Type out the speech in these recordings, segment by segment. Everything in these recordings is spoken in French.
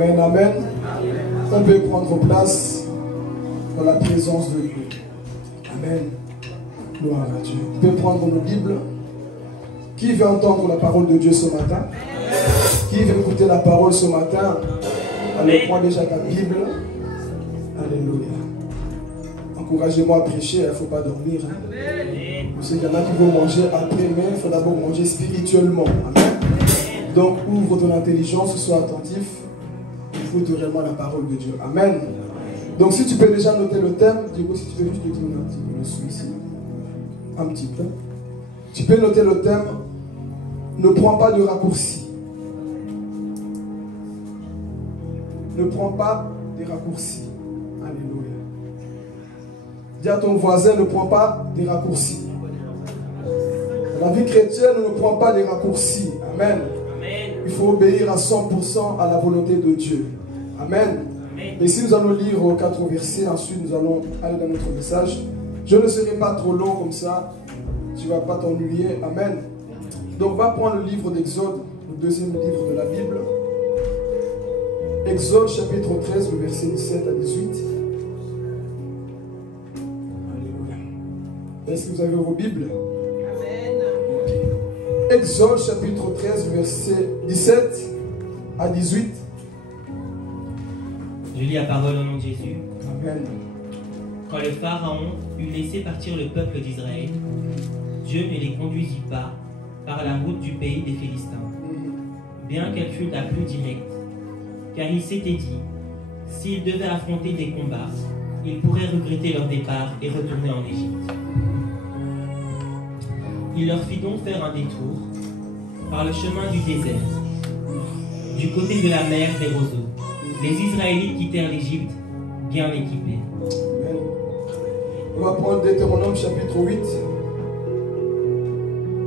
Amen, amen. On peut prendre place dans la présence de Dieu. Amen. Gloire à Dieu. On peut prendre nos Bibles. Qui veut entendre la parole de Dieu ce matin? Qui veut écouter la parole ce matin? Allez, prends déjà ta Bible. Alléluia. Encouragez-moi à prêcher, il ne faut pas dormir. Vous savez qu'il y en a qui vont manger après, mais il faut d'abord manger spirituellement. Amen. Donc ouvre ton intelligence, sois attentif. Écoute vraiment la parole de Dieu. Amen. Donc si tu peux déjà noter le thème, du coup si tu peux juste te dire un petit peu, je suis ici. Un petit peu. Tu peux noter le thème. Ne prends pas de raccourcis. Ne prends pas des raccourcis. Alléluia. Dis à ton voisin, ne prends pas des raccourcis. La vie chrétienne ne prend pas des raccourcis. Amen. Il faut obéir à 100% à la volonté de Dieu. Amen. Et si nous allons lire 4 versets, ensuite nous allons aller dans notre message. Je ne serai pas trop long comme ça. Tu ne vas pas t'ennuyer. Amen. Donc, on va prendre le livre d'Exode, le deuxième livre de la Bible. Exode chapitre 13, le verset 17 à 18. Alléluia. Est-ce que vous avez vos Bibles? Amen. Exode chapitre 13, verset 17 à 18. Je lis la parole au nom de Jésus. Amen. Quand le Pharaon eut laissé partir le peuple d'Israël, Dieu ne les conduisit pas par la route du pays des Philistins, bien qu'elle fût la plus directe, car il s'était dit, s'ils devaient affronter des combats, ils pourraient regretter leur départ et retourner en Égypte. Il leur fit donc faire un détour par le chemin du désert, du côté de la mer des roseaux. Les Israélites quittèrent l'Égypte bien équipés. Amen. On va prendre Deutéronome chapitre 8.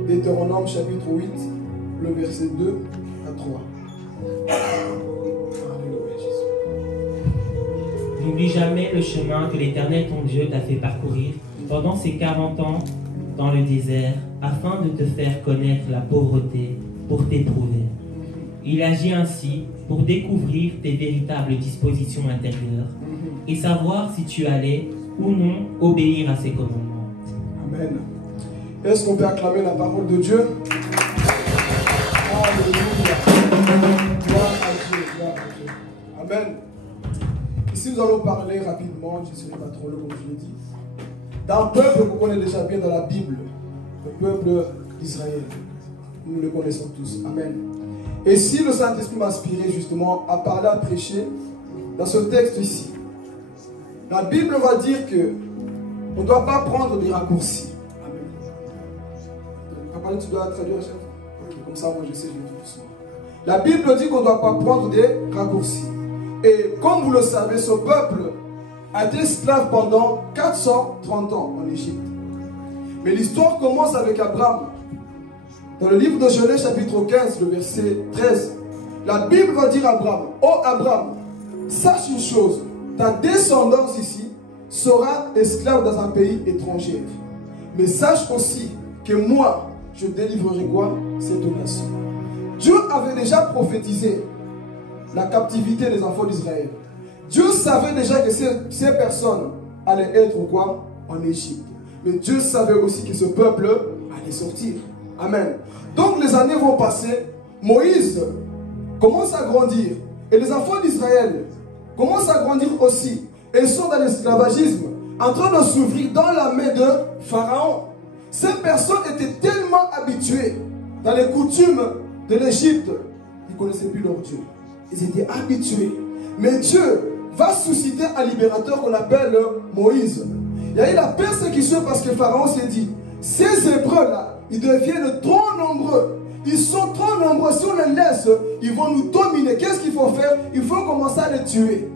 Deutéronome chapitre 8, le verset 2 à 3. Alléluia, Jésus. N'oublie jamais le chemin que l'Éternel ton Dieu t'a fait parcourir pendant ces 40 ans dans le désert, afin de te faire connaître la pauvreté pour t'éprouver. Il agit ainsi pour découvrir tes véritables dispositions intérieures et savoir si tu allais ou non obéir à ses commandements. Amen. Est-ce qu'on peut acclamer la parole de Dieu? Alléluia. Gloire à Dieu, gloire à Dieu. Amen. Ici, nous allons parler rapidement, je ne serai pas trop long comme je l'ai dit, d'un peuple qu'on connaît déjà bien dans la Bible, le peuple d'Israël. Nous le connaissons tous. Amen. Et si le Saint-Esprit m'a inspiré justement à parler, à prêcher, dans ce texte ici, la Bible va dire que on ne doit pas prendre des raccourcis. Tu dois traduire à chaque fois. Okay, comme ça, moi je sais, je le dis doucement. La Bible dit qu'on ne doit pas prendre des raccourcis. Et comme vous le savez, ce peuple a été esclave pendant 430 ans en Égypte. Mais l'histoire commence avec Abraham. Dans le livre de Genèse, chapitre 15, le verset 13, la Bible va dire à Abraham, oh Abraham, sache une chose, ta descendance ici sera esclave dans un pays étranger. Mais sache aussi que moi, je délivrerai quoi? Cette nation. Dieu avait déjà prophétisé la captivité des enfants d'Israël. Dieu savait déjà que ces personnes allaient être quoi? En Égypte. Mais Dieu savait aussi que ce peuple allait sortir. Amen. Donc les années vont passer. Moïse commence à grandir. Et les enfants d'Israël commencent à grandir aussi. Et ils sont dans l'esclavagisme, en train de s'ouvrir dans la main de Pharaon. Ces personnes étaient tellement habituées dans les coutumes de l'Égypte, ils ne connaissaient plus leur Dieu. Ils étaient habitués. Mais Dieu va susciter un libérateur qu'on appelle Moïse. Il y a eu la persécution parce que Pharaon s'est dit, ces Hébreux-là, ils deviennent trop nombreux. Ils sont trop nombreux. Si on les laisse, ils vont nous dominer. Qu'est-ce qu'il faut faire? Il faut commencer à les tuer.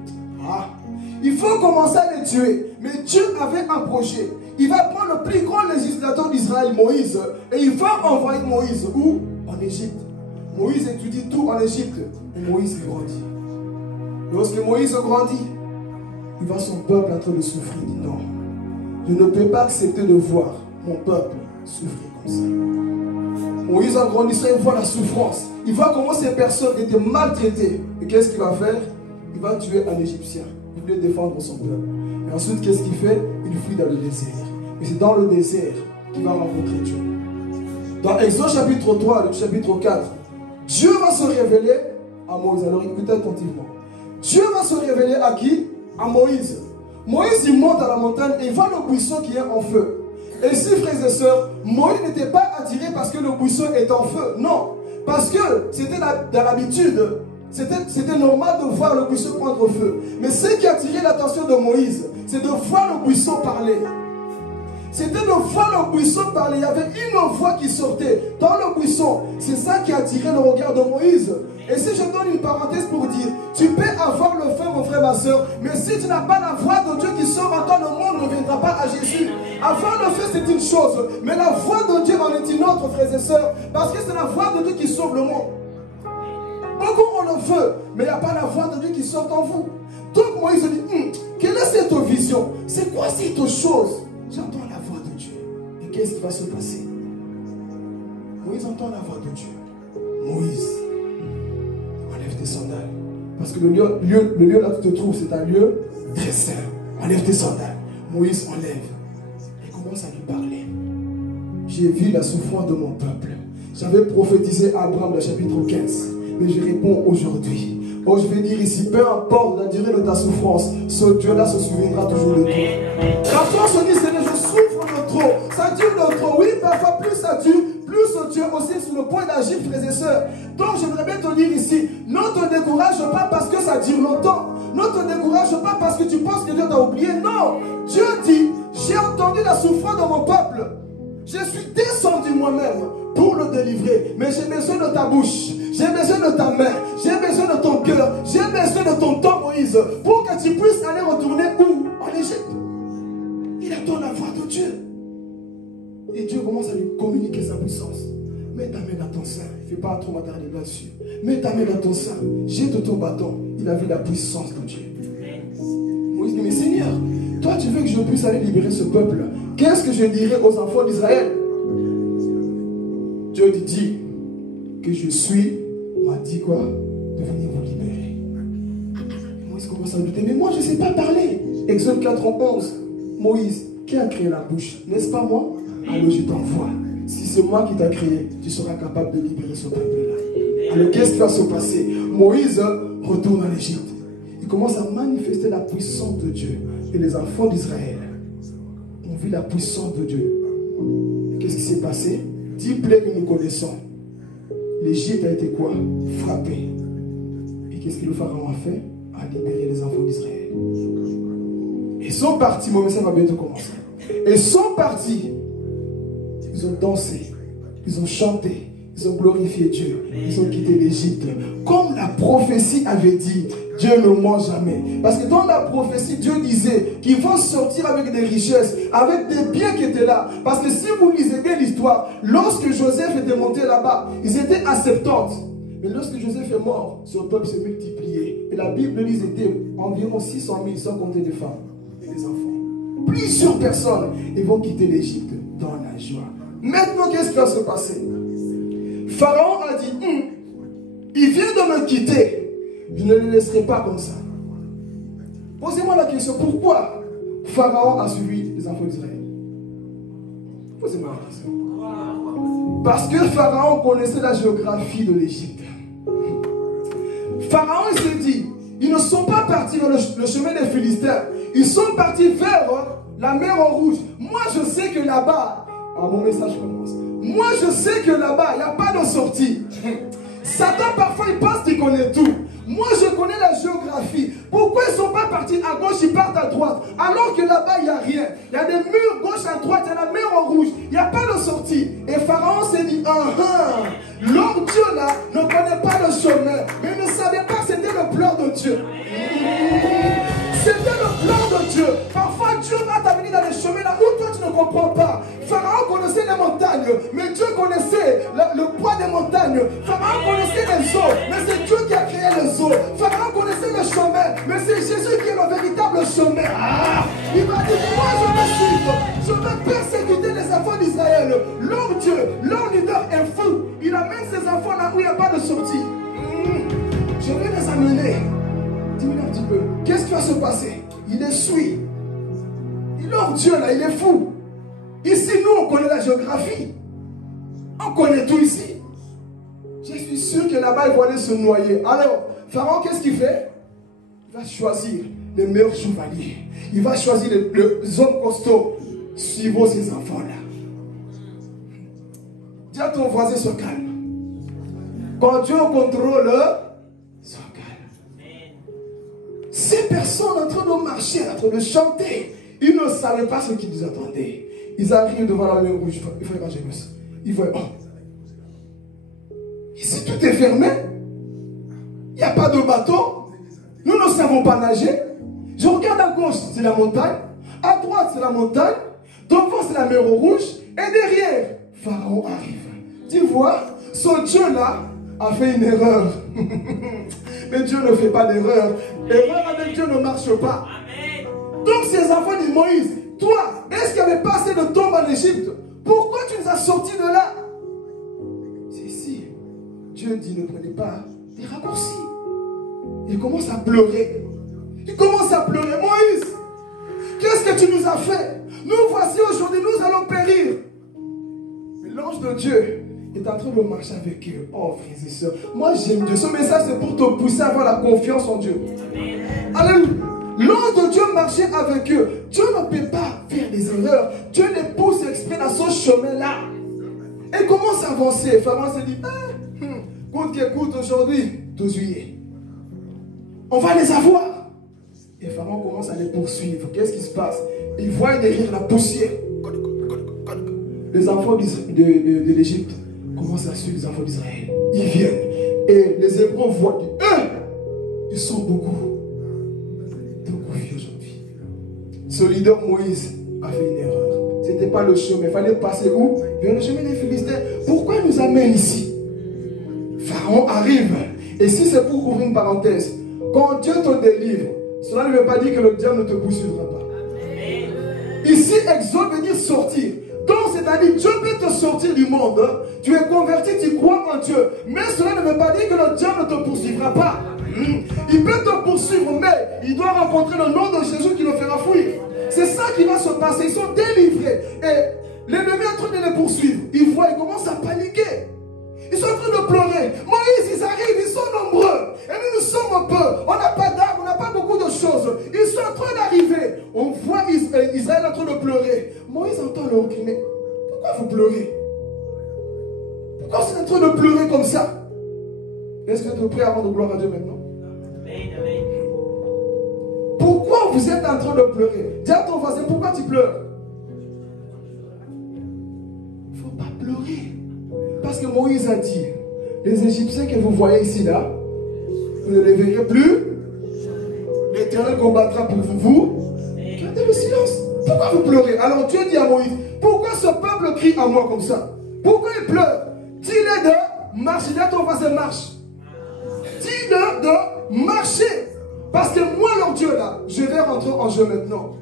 Il faut commencer à les tuer. Mais Dieu avait un projet. Il va prendre le plus grand législateur d'Israël, Moïse, et il va envoyer Moïse où? En Égypte. Moïse étudie tout en Égypte. Et Moïse grandit. Lorsque Moïse grandit, il voit son peuple en train de souffrir. Il dit non, je ne peux pas accepter de voir mon peuple souffrir comme ça. Moïse en grandissant, il voit la souffrance. il voit comment ces personnes étaient maltraitées. Et qu'est-ce qu'il va faire? Il va tuer un Égyptien. Il voulait défendre son peuple. Et ensuite, qu'est-ce qu'il fait? Il fuit dans le désert. Et c'est dans le désert qu'il va rencontrer Dieu. Dans Exode chapitre 3, le chapitre 4, Dieu va se révéler à Moïse. Alors écoutez attentivement. Dieu va se révéler à qui? À Moïse. Moïse, il monte à la montagne et il voit le buisson qui est en feu. Et ici, frères et sœurs, Moïse n'était pas attiré parce que le buisson est en feu. Non. Parce que c'était dans l'habitude. C'était normal de voir le buisson prendre feu. Mais ce qui a attiré l'attention de Moïse, c'est de voir le buisson parler. C'était de voir le buisson parler. Il y avait une voix qui sortait dans le buisson. C'est ça qui a attiré le regard de Moïse. Et si je donne une parenthèse pour dire, tu peux avoir le feu, mon frère, ma soeur, mais si tu n'as pas la voix de Dieu qui sort en toi, le monde ne viendra pas à Jésus. Avoir le feu, c'est une chose, mais la voix de Dieu en est une autre, frères et sœurs, parce que c'est la voix de Dieu qui sauve le monde. Beaucoup ont le feu, mais il n'y a pas la voix de Dieu qui sort en vous. Donc Moïse dit, quelle est cette vision? C'est quoi cette chose? J'entends la voix de Dieu. Et qu'est-ce qui va se passer? Moïse entend la voix de Dieu. Moïse, enlève tes sandales. Parce que le lieu là où tu te trouves, c'est un lieu très saint. Enlève tes sandales. Moïse enlève. Et commence à lui parler. J'ai vu la souffrance de mon peuple. J'avais prophétisé à Abraham, le chapitre 15. Mais je réponds aujourd'hui. Oh, je vais dire ici, peu importe la durée de ta souffrance, ce Dieu-là se souviendra toujours de toi. Quand on se dit, Seigneur, je souffre de trop, ça dure de trop. Oui, parfois, plus ça dure, plus Dieu aussi est sur le point d'agir, frères et sœurs. Donc, j'aimerais bien te dire ici, ne te décourage pas parce que ça dure longtemps. Ne te décourage pas parce que tu penses que Dieu t'a oublié. Non, Dieu dit, j'ai entendu la souffrance de mon peuple. Je suis descendu moi-même pour le délivrer. Mais j'ai besoin de ta bouche. J'ai besoin de ta main. J'ai besoin de ton cœur. J'ai besoin de ton temps, Moïse. Pour que tu puisses aller retourner où? En Égypte. Il attend la voix de Dieu. Et Dieu commence à lui communiquer sa puissance. Mets ta main dans ton sein. Il ne fait pas trop m'attarder là-dessus. Mets ta main dans ton sein. Jette ton bâton. Il a vu la puissance de Dieu. Moïse dit, mais Seigneur, toi tu veux que je puisse aller libérer ce peuple. Qu'est-ce que je dirai aux enfants d'Israël? Dieu dit, dis que je suis, m'a dit quoi? De venir vous libérer. Moïse commence à douter, mais moi je ne sais pas parler. Exode 4:11. Moïse, qui a créé la bouche? N'est-ce pas moi? Alors je t'envoie. Si c'est moi qui t'ai créé, tu seras capable de libérer ce peuple-là. Alors qu'est-ce qui va se passer? Moïse retourne en Égypte. Il commence à manifester la puissance de Dieu. Et les enfants d'Israël ont vu la puissance de Dieu. Qu'est-ce qui s'est passé? 10 plaies que nous connaissons. L'Égypte a été quoi? Frappée. Et qu'est-ce que le pharaon a fait? A libéré les enfants d'Israël. Ils sont partis, mon message va bientôt commencer. Ils sont partis. Ils ont dansé. Ils ont chanté. Ils ont glorifié Dieu. Ils ont quitté l'Égypte. Comme la prophétie avait dit, Dieu ne ment jamais. Parce que dans la prophétie, Dieu disait qu'ils vont sortir avec des richesses, avec des biens qui étaient là. Parce que si vous lisez bien l'histoire, lorsque Joseph était monté là-bas, ils étaient à 70. Mais lorsque Joseph est mort, ce peuple s'est multiplié. Et la Bible dit qu'ils étaient environ 600 000, sans compter des femmes et des enfants. Plusieurs personnes, ils vont quitter l'Égypte dans la joie. Maintenant, qu'est-ce qui va se passer? Pharaon a dit, il vient de me quitter. Je ne le laisserai pas comme ça. Posez-moi la question, pourquoi Pharaon a suivi les enfants d'Israël? Posez-moi la question. Parce que Pharaon connaissait la géographie de l'Égypte. Pharaon s'est dit, ils ne sont pas partis vers le chemin des Philistins. Ils sont partis vers la mer Rouge. Moi, je sais que là-bas, mon message commence. Moi, je sais que là-bas, il n'y a pas de sortie. Satan, parfois, il pense qu'il connaît tout. Moi, je connais la géographie. Pourquoi ils ne sont pas partis à gauche, ils partent à droite? Alors que là-bas, il n'y a rien. Il y a des murs gauche à droite, il y a la mer en rouge. Il n'y a pas de sortie. Et Pharaon s'est dit, l'homme Dieu là ne connaît pas le chemin. Mais il ne savait pas que c'était le plan de Dieu. C'était le plan de Dieu. Parfois, Dieu va t'amener dans les chemins là où toi tu ne comprends pas. Pharaon connaissait les montagnes, mais Dieu connaissait le poids des montagnes. Pharaon connaissait les eaux, mais c'est Dieu qui a créé les eaux. Pharaon connaissait le chemin, mais c'est Jésus qui est le véritable chemin. Il m'a dit, moi je vais suivre, je vais persécuter les enfants d'Israël. Leur Dieu, leur leader est fou. Il amène ses enfants là où il n'y a pas de sortir. Je vais les amener. Dis-moi un petit peu. Qu'est-ce qui va se passer? Il les suit. Il leur Dieu là, il est fou. Ici, nous, on connaît la géographie. On connaît tout ici. Je suis sûr que là-bas, ils vont aller se noyer. Alors, Pharaon, qu'est-ce qu'il fait? Il va choisir les meilleurs chevaliers. Il va choisir les hommes costauds. Suivons ces enfants-là. Dis à ton voisin, sois calme. Quand Dieu contrôle, sois calme. Ces personnes en train de marcher, en train de chanter, ils ne savaient pas ce qu'ils nous attendaient. Ils arrivent devant la mer rouge. Il faut ranger ça. Ils voient, oh, ici tout est fermé. Il n'y a pas de bateau. Nous ne savons pas nager. Je regarde à gauche, c'est la montagne. À droite, c'est la montagne. Devant, c'est la mer rouge. Et derrière, Pharaon arrive. Tu vois, ce Dieu-là a fait une erreur. Mais Dieu ne fait pas d'erreur. L'erreur avec Dieu ne marche pas. Donc ces enfants disent, Moïse, toi, est-ce qu'il n'y avait pas assez de tombes en Égypte? Pourquoi tu nous as sortis de là? C'est si. Dieu dit, ne prenez pas des raccourcis. Il commence à pleurer. Il commence à pleurer. Moïse, qu'est-ce que tu nous as fait? Nous voici aujourd'hui, nous allons périr. Mais l'ange de Dieu est en train de marcher avec eux. Oh, frères et sœurs, moi j'aime Dieu. Ce message, c'est pour te pousser à avoir la confiance en Dieu. Alléluia. L'ange de Dieu marchait avec eux. Dieu ne peut pas faire des erreurs. Dieu les pousse exprès dans ce chemin-là. Et commence à avancer. Pharaon se dit, coûte qu'écoute aujourd'hui, 12 juillet. On va les avoir. Et Pharaon commence à les poursuivre. Qu'est-ce qui se passe? Il voit derrière la poussière. Les enfants de l'Égypte commencent à suivre les enfants d'Israël. Ils viennent. Et les Hébreux voient ils sont beaucoup aujourd'hui. Ce leader Moïse a fait une erreur. Ce n'était pas le chemin. Il fallait passer où? Vers le chemin des Philistins. Pourquoi il nous amène ici? Pharaon arrive. Et si c'est pour ouvrir une parenthèse, quand Dieu te délivre, cela ne veut pas dire que le diable ne te poursuivra pas. Ici, exode veut dire sortir. Donc, c'est-à-dire, Dieu peut te sortir du monde. Tu es converti, tu crois en Dieu. Mais cela ne veut pas dire que le diable ne te poursuivra pas. Il peut te poursuivre, mais il doit rencontrer le nom de Jésus qui le fera fuir. C'est ça qui va se passer. Ils sont délivrés. Et l'ennemi est en train de les poursuivre. Ils voient, ils commencent à paniquer. Ils sont en train de pleurer. Moïse, ils arrivent, ils sont nombreux. Et nous sommes peu. On n'a pas d'armes, on n'a pas beaucoup de choses. Ils sont en train d'arriver. On voit Israël en train de pleurer. Moïse entend leur cri. Mais pourquoi vous pleurez? Pourquoi vous êtes en train de pleurer comme ça? Est-ce que vous êtes prêts avant de gloire à Dieu maintenant? Amen. Pourquoi vous êtes en train de pleurer? Dis à ton voisin, pourquoi tu pleures? Il ne faut pas pleurer. Parce que Moïse a dit, les Égyptiens que vous voyez ici, là, vous ne les verrez plus. L'Éternel combattra pour vous. Gardez le silence. Pourquoi vous pleurez? Alors Dieu dit à Moïse, pourquoi ce peuple crie à moi comme ça? Pourquoi il pleure? Dis-le de marcher. Dis à ton voisin, marche. Dis-le de marcher. Parce que moi, leur Dieu, là, je vais rentrer en jeu maintenant.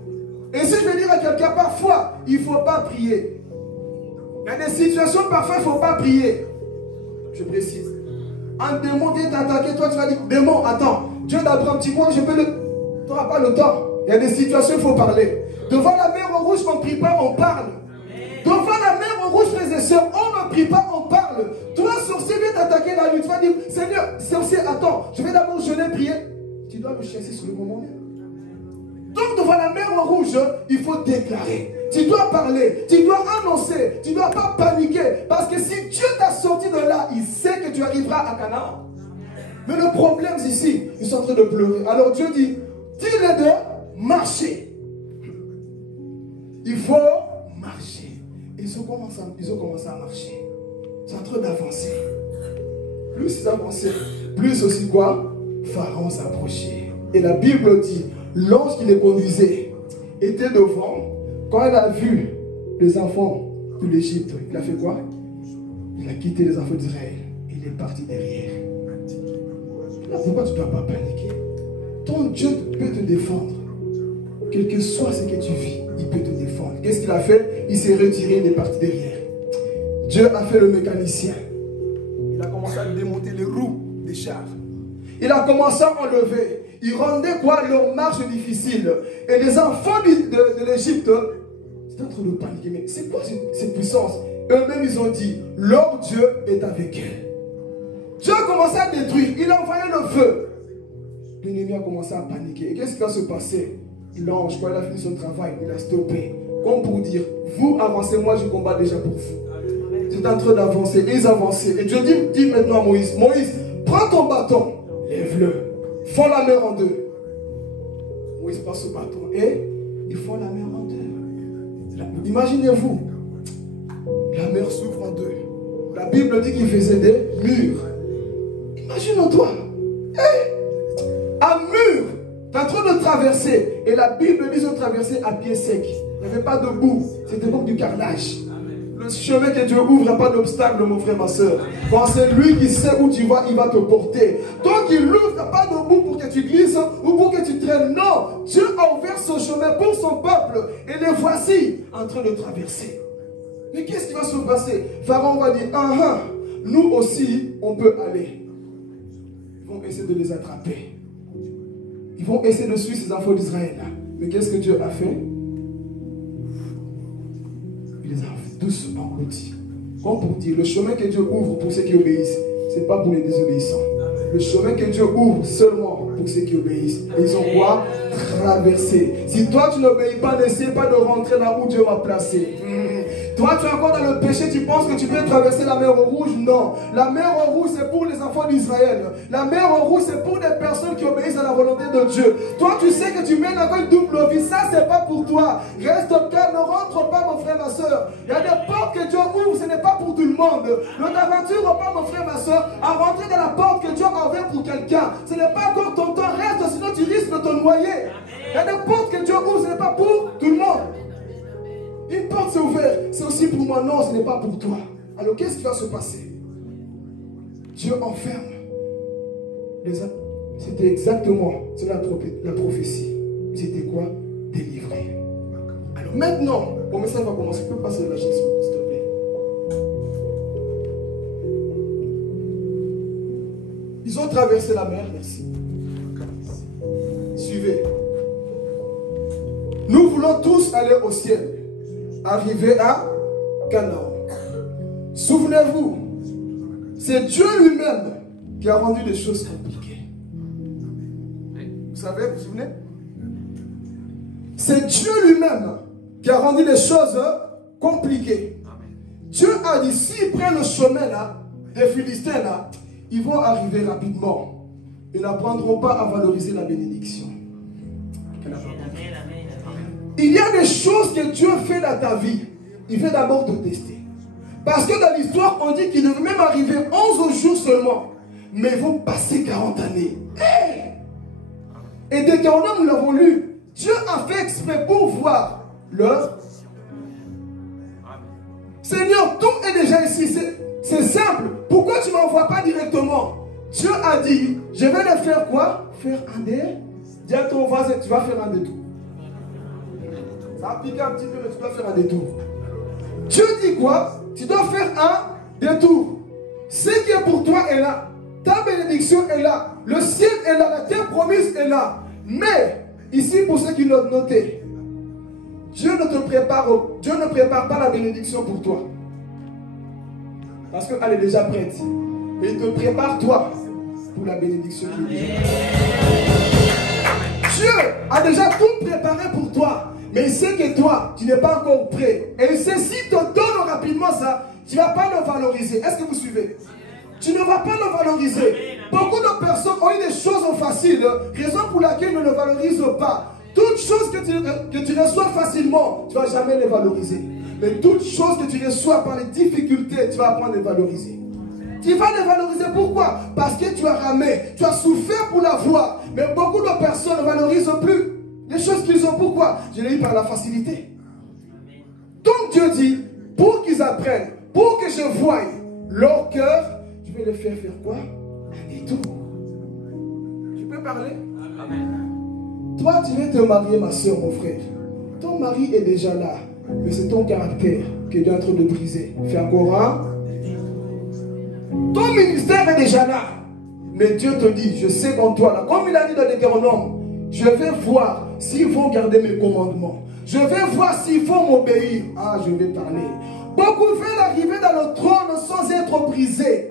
Et si je vais dire à quelqu'un, parfois, il ne faut pas prier. Il y a des situations, parfois, il ne faut pas prier. Je précise. Un démon vient t'attaquer, toi tu vas dire, démon, attends, Dieu d'Abraham, tu vois, je peux le... Tu n'auras pas le temps. Il y a des situations, il faut parler. Devant la mer rouge, on ne prie pas, on parle. Devant la mer rouge, frères et sœurs, on ne prie pas, on parle. Toi, sorcier, vient t'attaquer la nuit. Tu vas dire, Seigneur, sorcier, attends, je vais d'abord jeûner, prier. Tu dois me chasser sur le moment même. Donc, devant la mer rouge, il faut déclarer. Tu dois parler, tu dois annoncer, tu ne dois pas paniquer. Parce que si Dieu t'a sorti de là, il sait que tu arriveras à Canaan. Mais le problème ici, ils sont en train de pleurer. Alors Dieu dit, dis-les de marcher. Il faut marcher. Ils ont commencé à marcher. Ils sont en train d'avancer. Plus ils avançaient, plus aussi quoi? Pharaon s'approchait. Et la Bible dit, l'ange qui les conduisait était devant. Quand il a vu les enfants de l'Égypte, il a fait quoi? Il a quitté les enfants d'Israël. Il est parti derrière. Là, pourquoi tu ne dois pas paniquer? Ton Dieu peut te défendre. Quel que soit ce que tu vis, il peut te défendre. Qu'est-ce qu'il a fait? Il s'est retiré, il est parti derrière. Dieu a fait le mécanicien. Il a commencé à démonter les roues. chars. Il a commencé à enlever. Il rendait quoi? Leur marche difficile. Et les enfants de l'Égypte, c'est en train de paniquer. Mais c'est quoi cette puissance? Eux-mêmes, ils ont dit, leur Dieu est avec eux. Dieu a commencé à détruire. Il a envoyé le feu. L'ennemi a commencé à paniquer. Et qu'est-ce qui va se passer? L'ange, quand il a fini son travail, il a stoppé. Comme pour dire, vous avancez, moi je combats déjà pour vous. C'est en train d'avancer. Ils avançaient. Et Dieu dit maintenant à Moïse, Moïse, prends ton bâton, lève-le, fends la mer en deux. Moïse prend ce bâton et il fend la mer en deux. Imaginez-vous, la mer s'ouvre en deux. La Bible dit qu'il faisait des murs. Imagine-toi, un mur, tu es en train de traverser. Et la Bible dit de traverser à pied sec. Il n'y avait pas de boue, c'était comme du carrelage. Le chemin que Dieu ouvre, il n'y a pas d'obstacle, mon frère, ma soeur. Quand c'est lui qui sait où tu vas, il va te porter. Donc il ouvre, il n'y a pas de boue pour que tu glisses ou pour que tu traînes. Non, Dieu a ouvert son chemin pour son peuple. Et les voici en train de traverser. Mais qu'est-ce qui va se passer? Pharaon va dire, nous aussi, on peut aller. Ils vont essayer de les attraper. Ils vont essayer de suivre ces enfants d'Israël. Mais qu'est-ce que Dieu a fait? Il les a tous engloutis. Comme pour dire, le chemin que Dieu ouvre pour ceux qui obéissent, ce n'est pas pour les désobéissants. Le chemin que Dieu ouvre seulement pour ceux qui obéissent. Et ils ont quoi? Traverser. Si toi tu n'obéis pas, n'essaie pas de rentrer là où Dieu m'a placé. Toi tu es encore dans le péché, tu penses que tu peux traverser la mer Rouge? Non. La mer Rouge c'est pour les enfants d'Israël. La mer Rouge c'est pour des personnes qui obéissent à la volonté de Dieu. Toi tu sais que tu mènes encore une double vie, ça c'est pas pour toi. Reste calme, ne rentre pas mon frère, ma soeur. Il y a des portes que Dieu ouvre, ce n'est pas pour tout le monde. Ne t'aventure pas mon frère, ma soeur, à rentrer dans la porte que Dieu a ouverte pour quelqu'un. Ce n'est pas encore ton temps, reste, sinon tu risques de te noyer. Il y a des portes que Dieu ouvre, ce n'est pas pour tout le monde. Une porte s'est ouverte, c'est aussi pour moi. Non, ce n'est pas pour toi. Alors qu'est-ce qui va se passer? Dieu enferme. C'était exactement la prophétie. C'était quoi? Délivré. Alors maintenant, le message va commencer. Tu peux passer la chaise, s'il te plaît. Ils ont traversé la mer, merci. Suivez. Nous voulons tous aller au ciel. Arriver à Canaan. Souvenez-vous, c'est Dieu lui-même qui a rendu les choses compliquées. Vous savez, vous vous souvenez? C'est Dieu lui-même qui a rendu les choses compliquées. Dieu a dit, s'ils prennent le chemin là, des Philistins là, ils vont arriver rapidement. Ils n'apprendront pas à valoriser la bénédiction. Il y a des choses que Dieu fait dans ta vie. Il veut d'abord te tester. Parce que dans l'histoire, on dit qu'il devait même arriver 11 jours seulement. Mais ils vont passer 40 années. Et dès qu'on nous l'avons lu, Dieu a fait exprès pour voir leur... Seigneur, tout est déjà ici. C'est simple. Pourquoi tu ne m'envoies pas directement? Dieu a dit, je vais le faire quoi? Faire un détour. Dis à ton voisin, tu vas faire un détour. Ça a piqué un petit peu, mais tu dois faire un détour. Dieu dit quoi? Tu dois faire un détour. Ce qui est pour toi est là. Ta bénédiction est là. Le ciel est là. La terre promise est là. Mais, ici, pour ceux qui l'ont noté, Dieu ne prépare pas la bénédiction pour toi. Parce qu'elle est déjà prête. Mais il te prépare toi pour la bénédiction qui est déjà prête. Dieu a déjà tout préparé pour toi. Mais il sait que toi, tu n'es pas encore prêt. Et il sait, s'il te donne rapidement ça, tu ne vas pas le valoriser. Est-ce que vous suivez? Tu ne vas pas le valoriser. Beaucoup de personnes ont eu des choses faciles, raison pour laquelle ils ne le valorisent pas. Toutes choses que tu reçois facilement, tu ne vas jamais les valoriser. Mais toutes choses que tu reçois par les difficultés, tu vas apprendre à les valoriser. Tu vas les valoriser pourquoi? Parce que tu as ramé, tu as souffert pour l'avoir. Mais beaucoup de personnes ne valorisent plus les choses qu'ils ont. Pourquoi? Je l'ai eu par la facilité. Donc Dieu dit, pour qu'ils apprennent, pour que je voie leur cœur, je vais les faire quoi? Un détour. Tu peux parler? Amen. Toi, tu viens te marier, ma soeur, mon frère. Ton mari est déjà là. Mais c'est ton caractère que Dieu est en train de briser. Fais encore un. Ton ministère est déjà là. Mais Dieu te dit, je sais qu'en toi, là, comme il a dit dans Deutéronome, je vais voir s'ils vont garder mes commandements. Je vais voir s'ils vont m'obéir. Ah, je vais parler. Beaucoup veulent arriver dans le trône sans être brisés.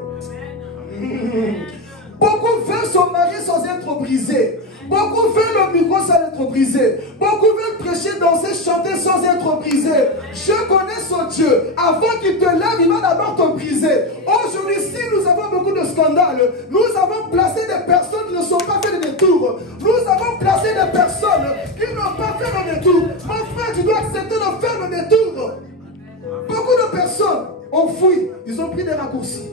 Beaucoup veulent se marier sans être brisés. Beaucoup veulent le micro sans être brisé. Beaucoup veulent prêcher, danser, chanter sans être brisé. Je connais son Dieu. Avant qu'il te lève, il va d'abord te briser. Aujourd'hui, si nous avons beaucoup de scandales, nous avons placé des personnes qui ne sont pas fait de détour. Nous avons placé des personnes qui n'ont pas fait le détour. Mon frère, tu dois accepter de faire le détour. Beaucoup de personnes ont fui. Ils ont pris des raccourcis.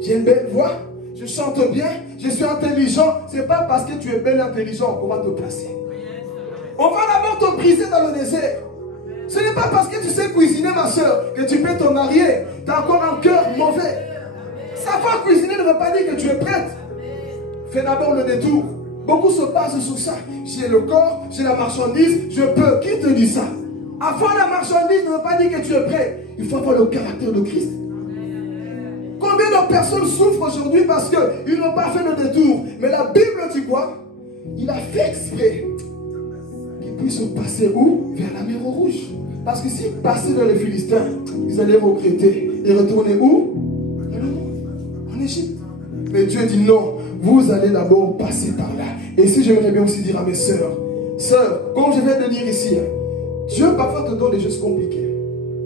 J'ai une belle voix. Je chante bien, je suis intelligent. Ce n'est pas parce que tu es bel et intelligent qu'on va te placer. On va d'abord te briser dans le désert. Ce n'est pas parce que tu sais cuisiner, ma soeur, que tu peux te marier. Tu as encore un cœur mauvais. Savoir cuisiner ne veut pas dire que tu es prête. Fais d'abord le détour. Beaucoup se basent sur ça. J'ai le corps, j'ai la marchandise, je peux. Qui te dit ça? Avoir la marchandise ne veut pas dire que tu es prêt. Il faut avoir le caractère de Christ. Combien de personnes souffrent aujourd'hui parce qu'ils n'ont pas fait le détour? Mais la Bible dit quoi? Il a fait exprès qu'ils puissent passer où? Vers la mer Rouge. Parce que s'ils passaient dans les Philistins, ils allaient regretter. Et retourner où? En Égypte. Mais Dieu dit non, vous allez d'abord passer par là. Et si j'aimerais bien aussi dire à mes sœurs, comme je viens de dire ici, Dieu parfois te donne des choses compliquées.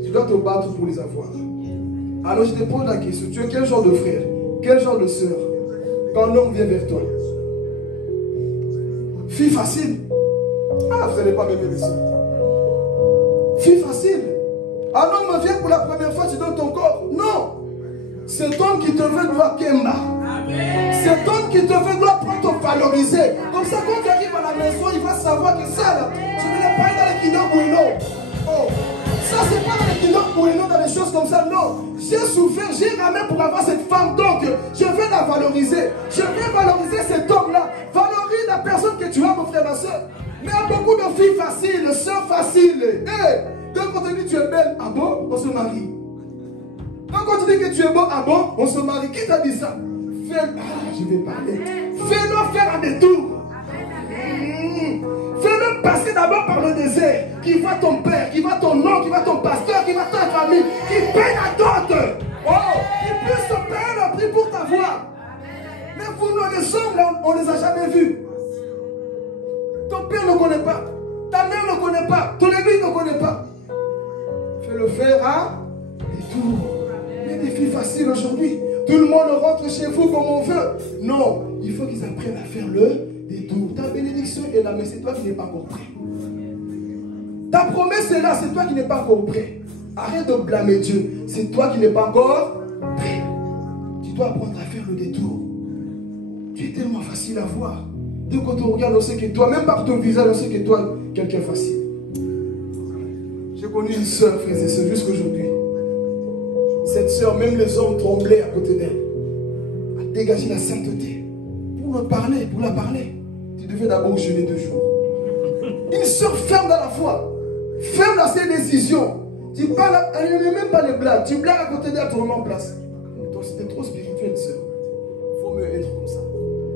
Tu dois te battre pour les avoir. Alors je te pose la question, tu es quel genre de frère? Quel genre de sœur? Quand l'homme vient vers toi. Fille facile. Ah, vous n'allez pas m'aimer les sœurs. Fille facile. Un homme vient pour la première fois, tu donnes ton corps. Non. Cet homme qui te veut doit Kemba. Cet homme qui te veut doit prendre te valoriser. Comme ça, quand tu arrives à la maison, il va savoir que ça, là, tu ne l'as pas dans les Kinder Bueno. Oh. Ça, c'est pas dans les Kinder Bueno, dans les choses comme ça. Non. J'ai souffert, j'ai ramé pour avoir cette femme. Donc, je vais la valoriser. Je vais valoriser cet homme-là. Valorise la personne que tu as, mon frère, ma soeur. Mais il y a beaucoup de filles faciles, sœurs faciles. Hey, donc quand on dit tu es belle, ah bon, on se marie. Quand on te dit que tu es beau, ah bon, on se marie. Qui t'a dit ça? Je vais parler. Fais-le faire un détour. Fais-le passer d'abord par le désert. Qui voit ton père, qui voit ton oncle, qui voit ton pasteur, qui voit ta famille, qui paye la dot. Oh, qui puisse te payer le prix pour t'avoir. Mais vous, nous, les hommes, là, on ne les a jamais vus. Ton père ne connaît pas. Ta mère ne connaît pas. Ton église ne connaît pas. Fais-le faire à détour. Il y a des filles faciles aujourd'hui. Tout le monde rentre chez vous comme on veut. Non, il faut qu'ils apprennent à faire le détour. Ta bénédiction est là, mais c'est toi qui n'es pas encore prêt. Ta promesse est là, c'est toi qui n'es pas encore prêt. Arrête de blâmer Dieu. C'est toi qui n'es pas encore prêt. Tu dois apprendre à faire le détour. Tu es tellement facile à voir. Dès que tu regardes, on sait que toi, même par ton visage, on sait que toi, quelqu'un facile. J'ai connu une soeur, frère, c'est jusqu'aujourd'hui. Cette soeur, même les hommes tremblaient à côté d'elle. A dégagé la sainteté. Pour la parler, tu devais d'abord jeûner 2 jours. Une soeur ferme dans la foi. Ferme dans ses décisions. Tu parles, elle ne met même pas les blagues. Tu blagues à côté d'elle, tu remets en place. C'était trop spirituel, soeur. Il faut mieux être comme ça.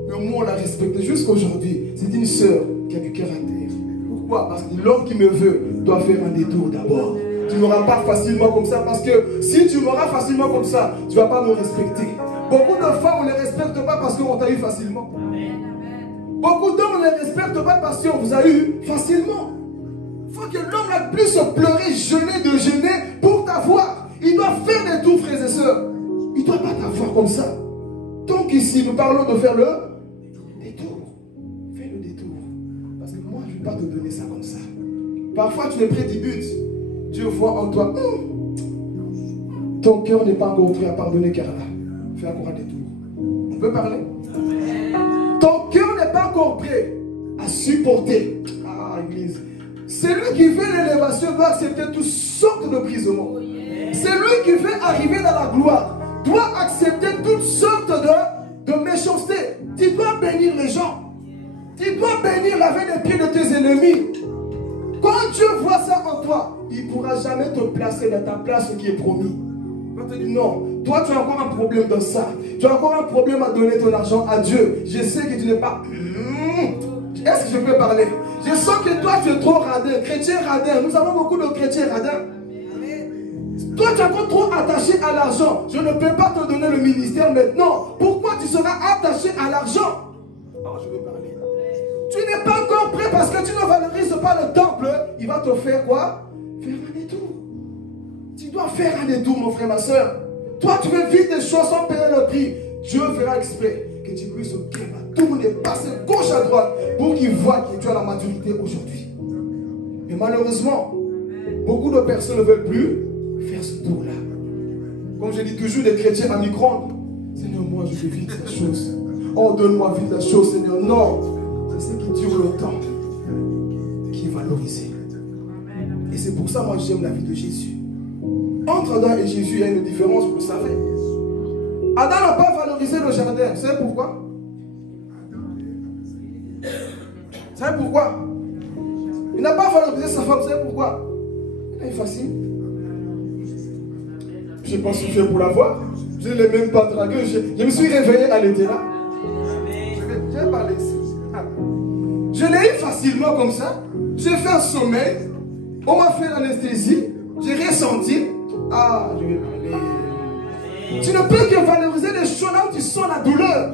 Mais moi, on la respecte jusqu'aujourd'hui. C'est une soeur qui a du caractère. Pourquoi? Parce que l'homme qui me veut doit faire un détour d'abord. Tu ne m'auras pas facilement comme ça, parce que si tu m'auras facilement comme ça, tu ne vas pas me respecter. Beaucoup de femmes, on ne les respecte pas parce qu'on t'a eu facilement. Beaucoup d'hommes, on ne les respecte pas parce qu'on vous a eu facilement. Il faut que l'homme puisse pleurer, jeûner pour t'avoir. Il doit faire des tours, frères et sœurs. Il ne doit pas t'avoir comme ça. Donc ici, nous parlons de faire le détour. Fais le détour. Parce que moi, je ne vais pas te donner ça comme ça. Parfois, tu es près du but. Dieu voit en toi. Ton cœur n'est pas encore prêt à pardonner, Carla. Fais encore un détour. On peut parler? Ton cœur n'est pas encore prêt à supporter. Ah, Église. C'est lui qui fait l'élévation, doit accepter toutes sortes de brisements. C'est lui qui fait arriver dans la gloire. Doit accepter toutes sortes de méchanceté. Tu dois bénir les gens. Tu dois bénir la veille des pieds de tes ennemis. Quand Dieu voit ça en toi, il ne pourra jamais te placer dans ta place qui est promis. Il va te dire non, toi tu as encore un problème dans ça. tu as encore un problème à donner ton argent à Dieu. Je sais que tu n'es pas... Est-ce que je peux parler? Je sens que toi, tu es trop radin, chrétien radin. Nous avons beaucoup de chrétiens radins. Toi, tu es encore trop attaché à l'argent. Je ne peux pas te donner le ministère maintenant. Pourquoi tu seras attaché à l'argent? Oh, je veux parler. Tu n'es pas encore prêt parce que tu ne valorises pas le temple. Il va te faire quoi? Faire un détour. Tu dois faire un détour, mon frère, ma soeur. Toi, tu veux vivre des choses sans payer le prix. Dieu fera exprès que tu puisses tourner, passer gauche à droite pour qu'il voit que tu as la maturité aujourd'hui. Mais malheureusement, beaucoup de personnes ne veulent plus faire ce tour-là. Comme je dis toujours des chrétiens à micro-ondes. Seigneur, moi je veux vite la chose. Oh, donne-moi vite la chose, Seigneur. Non, c'est ce qui dure le temps qui est valorisé. Et c'est pour ça, moi, j'aime la vie de Jésus. Entre Adam et Jésus, il y a une différence, vous le savez. Adam n'a pas valorisé le jardin. Vous savez pourquoi? Vous savez pourquoi? Il n'a pas valorisé sa femme. Vous savez pourquoi? C'est facile. Je n'ai pas souffert pour la voir. Je ne l'ai même pas dragué. Je me suis réveillé, elle était là. Je vais parler ici. Je l'ai eu facilement comme ça. J'ai fait un sommeil. On m'a fait l'anesthésie. J'ai ressenti. Ah, je vais parler. Tu ne peux que valoriser les choses là où tu sens la douleur.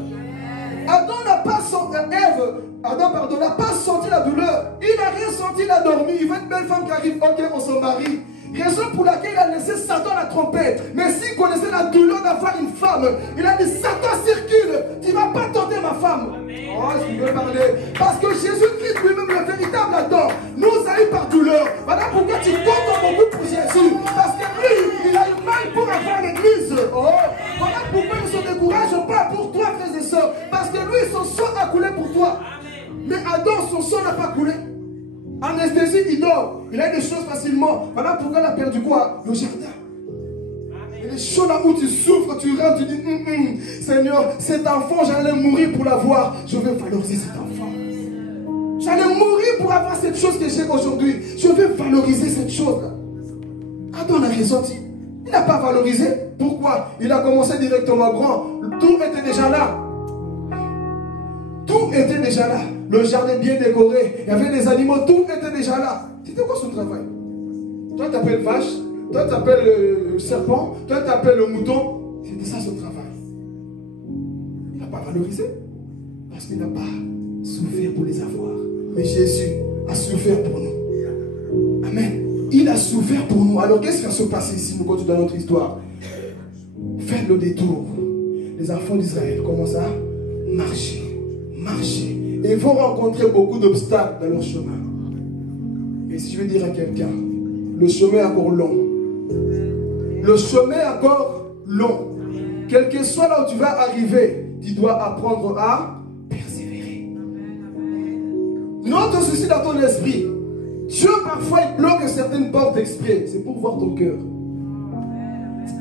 Adam n'a pas senti, n'a pas senti la douleur. Il n'a rien senti, il a dormi. Il veut une belle femme qui arrive. Ok, on se marie. Raison pour laquelle il a laissé Satan la tromper. Mais s'il connaissait la douleur d'avoir une femme, il a dit Satan circule, tu ne vas pas tenter ma femme. Oh, je veux parler. Parce que Jésus-Christ lui-même, le véritable Adam, nous a eu par douleur. Voilà pourquoi tu comptes beaucoup pour Jésus. Parce que lui, il a eu mal pour avoir l'église. Oh, voilà pourquoi il ne se décourage pas pour toi, frères et sœurs. Parce que lui, son sang a coulé pour toi. Mais Adam, son sang n'a pas coulé. Anesthésie, il dort. Il a des choses facilement. Voilà pourquoi il a perdu quoi? Le jardin. Et les choses là où tu souffres, tu rentres, tu dis Seigneur, cet enfant, j'allais mourir pour l'avoir. Je veux valoriser cet enfant. J'allais mourir pour avoir cette chose que j'ai aujourd'hui. Je veux valoriser cette chose-là. Adam a ressenti. Il n'a pas valorisé. Pourquoi? Il a commencé directement grand. Tout était déjà là. Tout était déjà là. Le jardin bien décoré. Il y avait des animaux. Tout était déjà là. C'était quoi son travail? Toi, tu appelles vache. Toi, tu appelles le serpent. Toi, tu appelles le mouton. C'était ça son travail. Il n'a pas valorisé. Parce qu'il n'a pas souffert pour les avoir. Mais Jésus a souffert pour nous. Amen. Il a souffert pour nous. Alors, qu'est-ce qui va se passer si nous continuons dans notre histoire? Faites le détour. Les enfants d'Israël commencent à marcher. Et ils vont rencontrer beaucoup d'obstacles dans leur chemin. Et si je veux dire à quelqu'un, le chemin est encore long. Le chemin est encore long. Quel que soit là où tu vas arriver, tu dois apprendre à persévérer. Notre souci dans ton esprit, Dieu parfois il bloque certaines portes exprès. C'est pour voir ton cœur.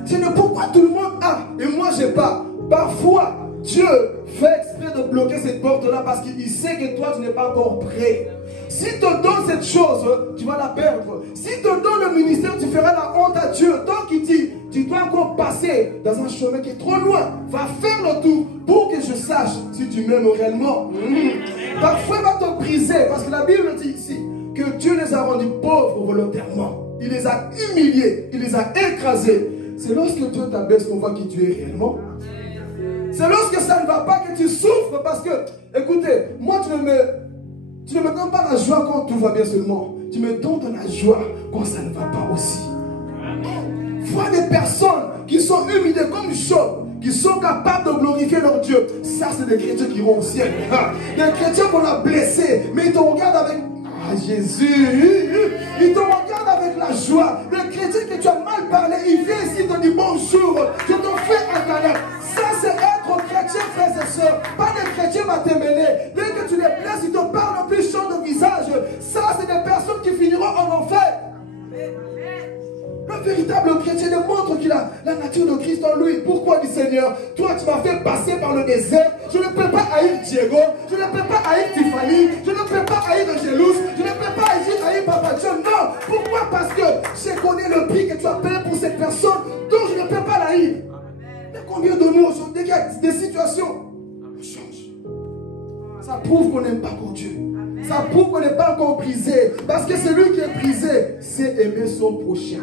C'est pourquoi tout le monde a et moi j'ai pas. Parfois, Dieu fait exprès de bloquer cette porte-là parce qu'il sait que toi, tu n'es pas encore prêt. S'il te donne cette chose, tu vas la perdre. S'il te donne le ministère, tu feras la honte à Dieu. Tant qu'il dit, tu dois encore passer dans un chemin qui est trop loin. Va faire le tour pour que je sache si tu m'aimes réellement. Parfois, il va te briser parce que la Bible dit ici que Dieu les a rendus pauvres volontairement. Il les a humiliés, il les a écrasés. C'est lorsque Dieu t'abaisse qu'on voit qui tu es réellement. C'est lorsque ça ne va pas que tu souffres parce que, écoutez, moi tu ne me donnes pas la joie quand tout va bien seulement. Tu me donnes la joie quand ça ne va pas aussi. Vois des personnes qui sont humiliées comme Job, qui sont capables de glorifier leur Dieu. Ça, c'est des chrétiens qui vont au ciel. Des chrétiens qu'on a blessés, mais ils te regardent avec... Ah, Jésus, ils te regardent avec la joie. Des chrétiens que tu as mal parlé, il vient ici, il te dit bonjour, je te fais un câlin. Ça, c'est être chrétien, frères et sœurs. Pas des chrétiens va te mêler. Dès que tu les blesses, ils te parlent plus chaud de visage. Ça, c'est des personnes qui finiront en enfer. Le véritable chrétien démontre qu'il a la nature de Christ en lui. Pourquoi, dit Seigneur, toi tu m'as fait passer par le désert. Je ne peux pas haïr Diego. Je ne peux pas haïr Tiffany. Je ne peux pas haïr Angelus. Je ne peux pas haïr Papa John. Non. Pourquoi? Parce que j'ai connu le prix que tu as payé pour cette personne. Donc je ne peux pas l'haïr. Mais combien de nous aujourd'hui, n'est pas encore Dieu. Ça prouve qu'on n'est pas encore brisé. Parce que celui qui est brisé, c'est aimer son prochain.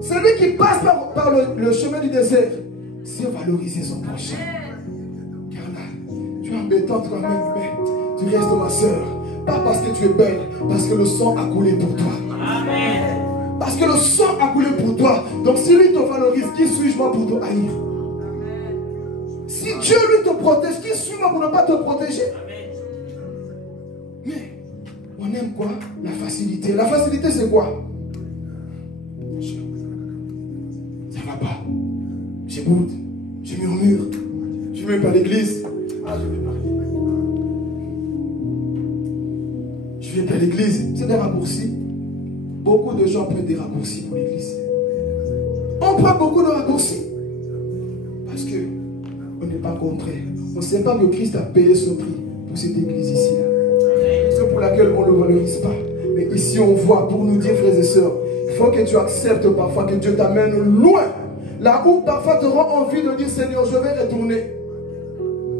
Celui qui passe par le chemin du désert, c'est valoriser son prochain. Car là, tu es embêtant toi-même, mais tu restes ma soeur. Pas parce que tu es belle, parce que le sang a coulé pour toi. Amen. Parce que le sang a coulé pour toi. Donc si lui te valorise, qui suis-je moi pour te haïr? Si Dieu lui te protège, qui suis moi pour ne pas te protéger? Mais on aime quoi? La facilité. La facilité c'est quoi? Ça va pas. J'écoute, je murmure. Je ne vais pas à l'église. Ah, je vais pas. Je ne vais pas à l'église. C'est des raccourcis. Beaucoup de gens prennent des raccourcis pour l'église. On prend beaucoup de raccourcis. Parce que on n'est pas compris. On ne sait pas que Christ a payé ce prix pour cette église ici. C'est pour laquelle on ne le valorise pas. Mais ici on voit, pour nous dire frères et sœurs, il faut que tu acceptes parfois que Dieu t'amène loin. Là où parfois tu auras envie de dire Seigneur, je vais retourner.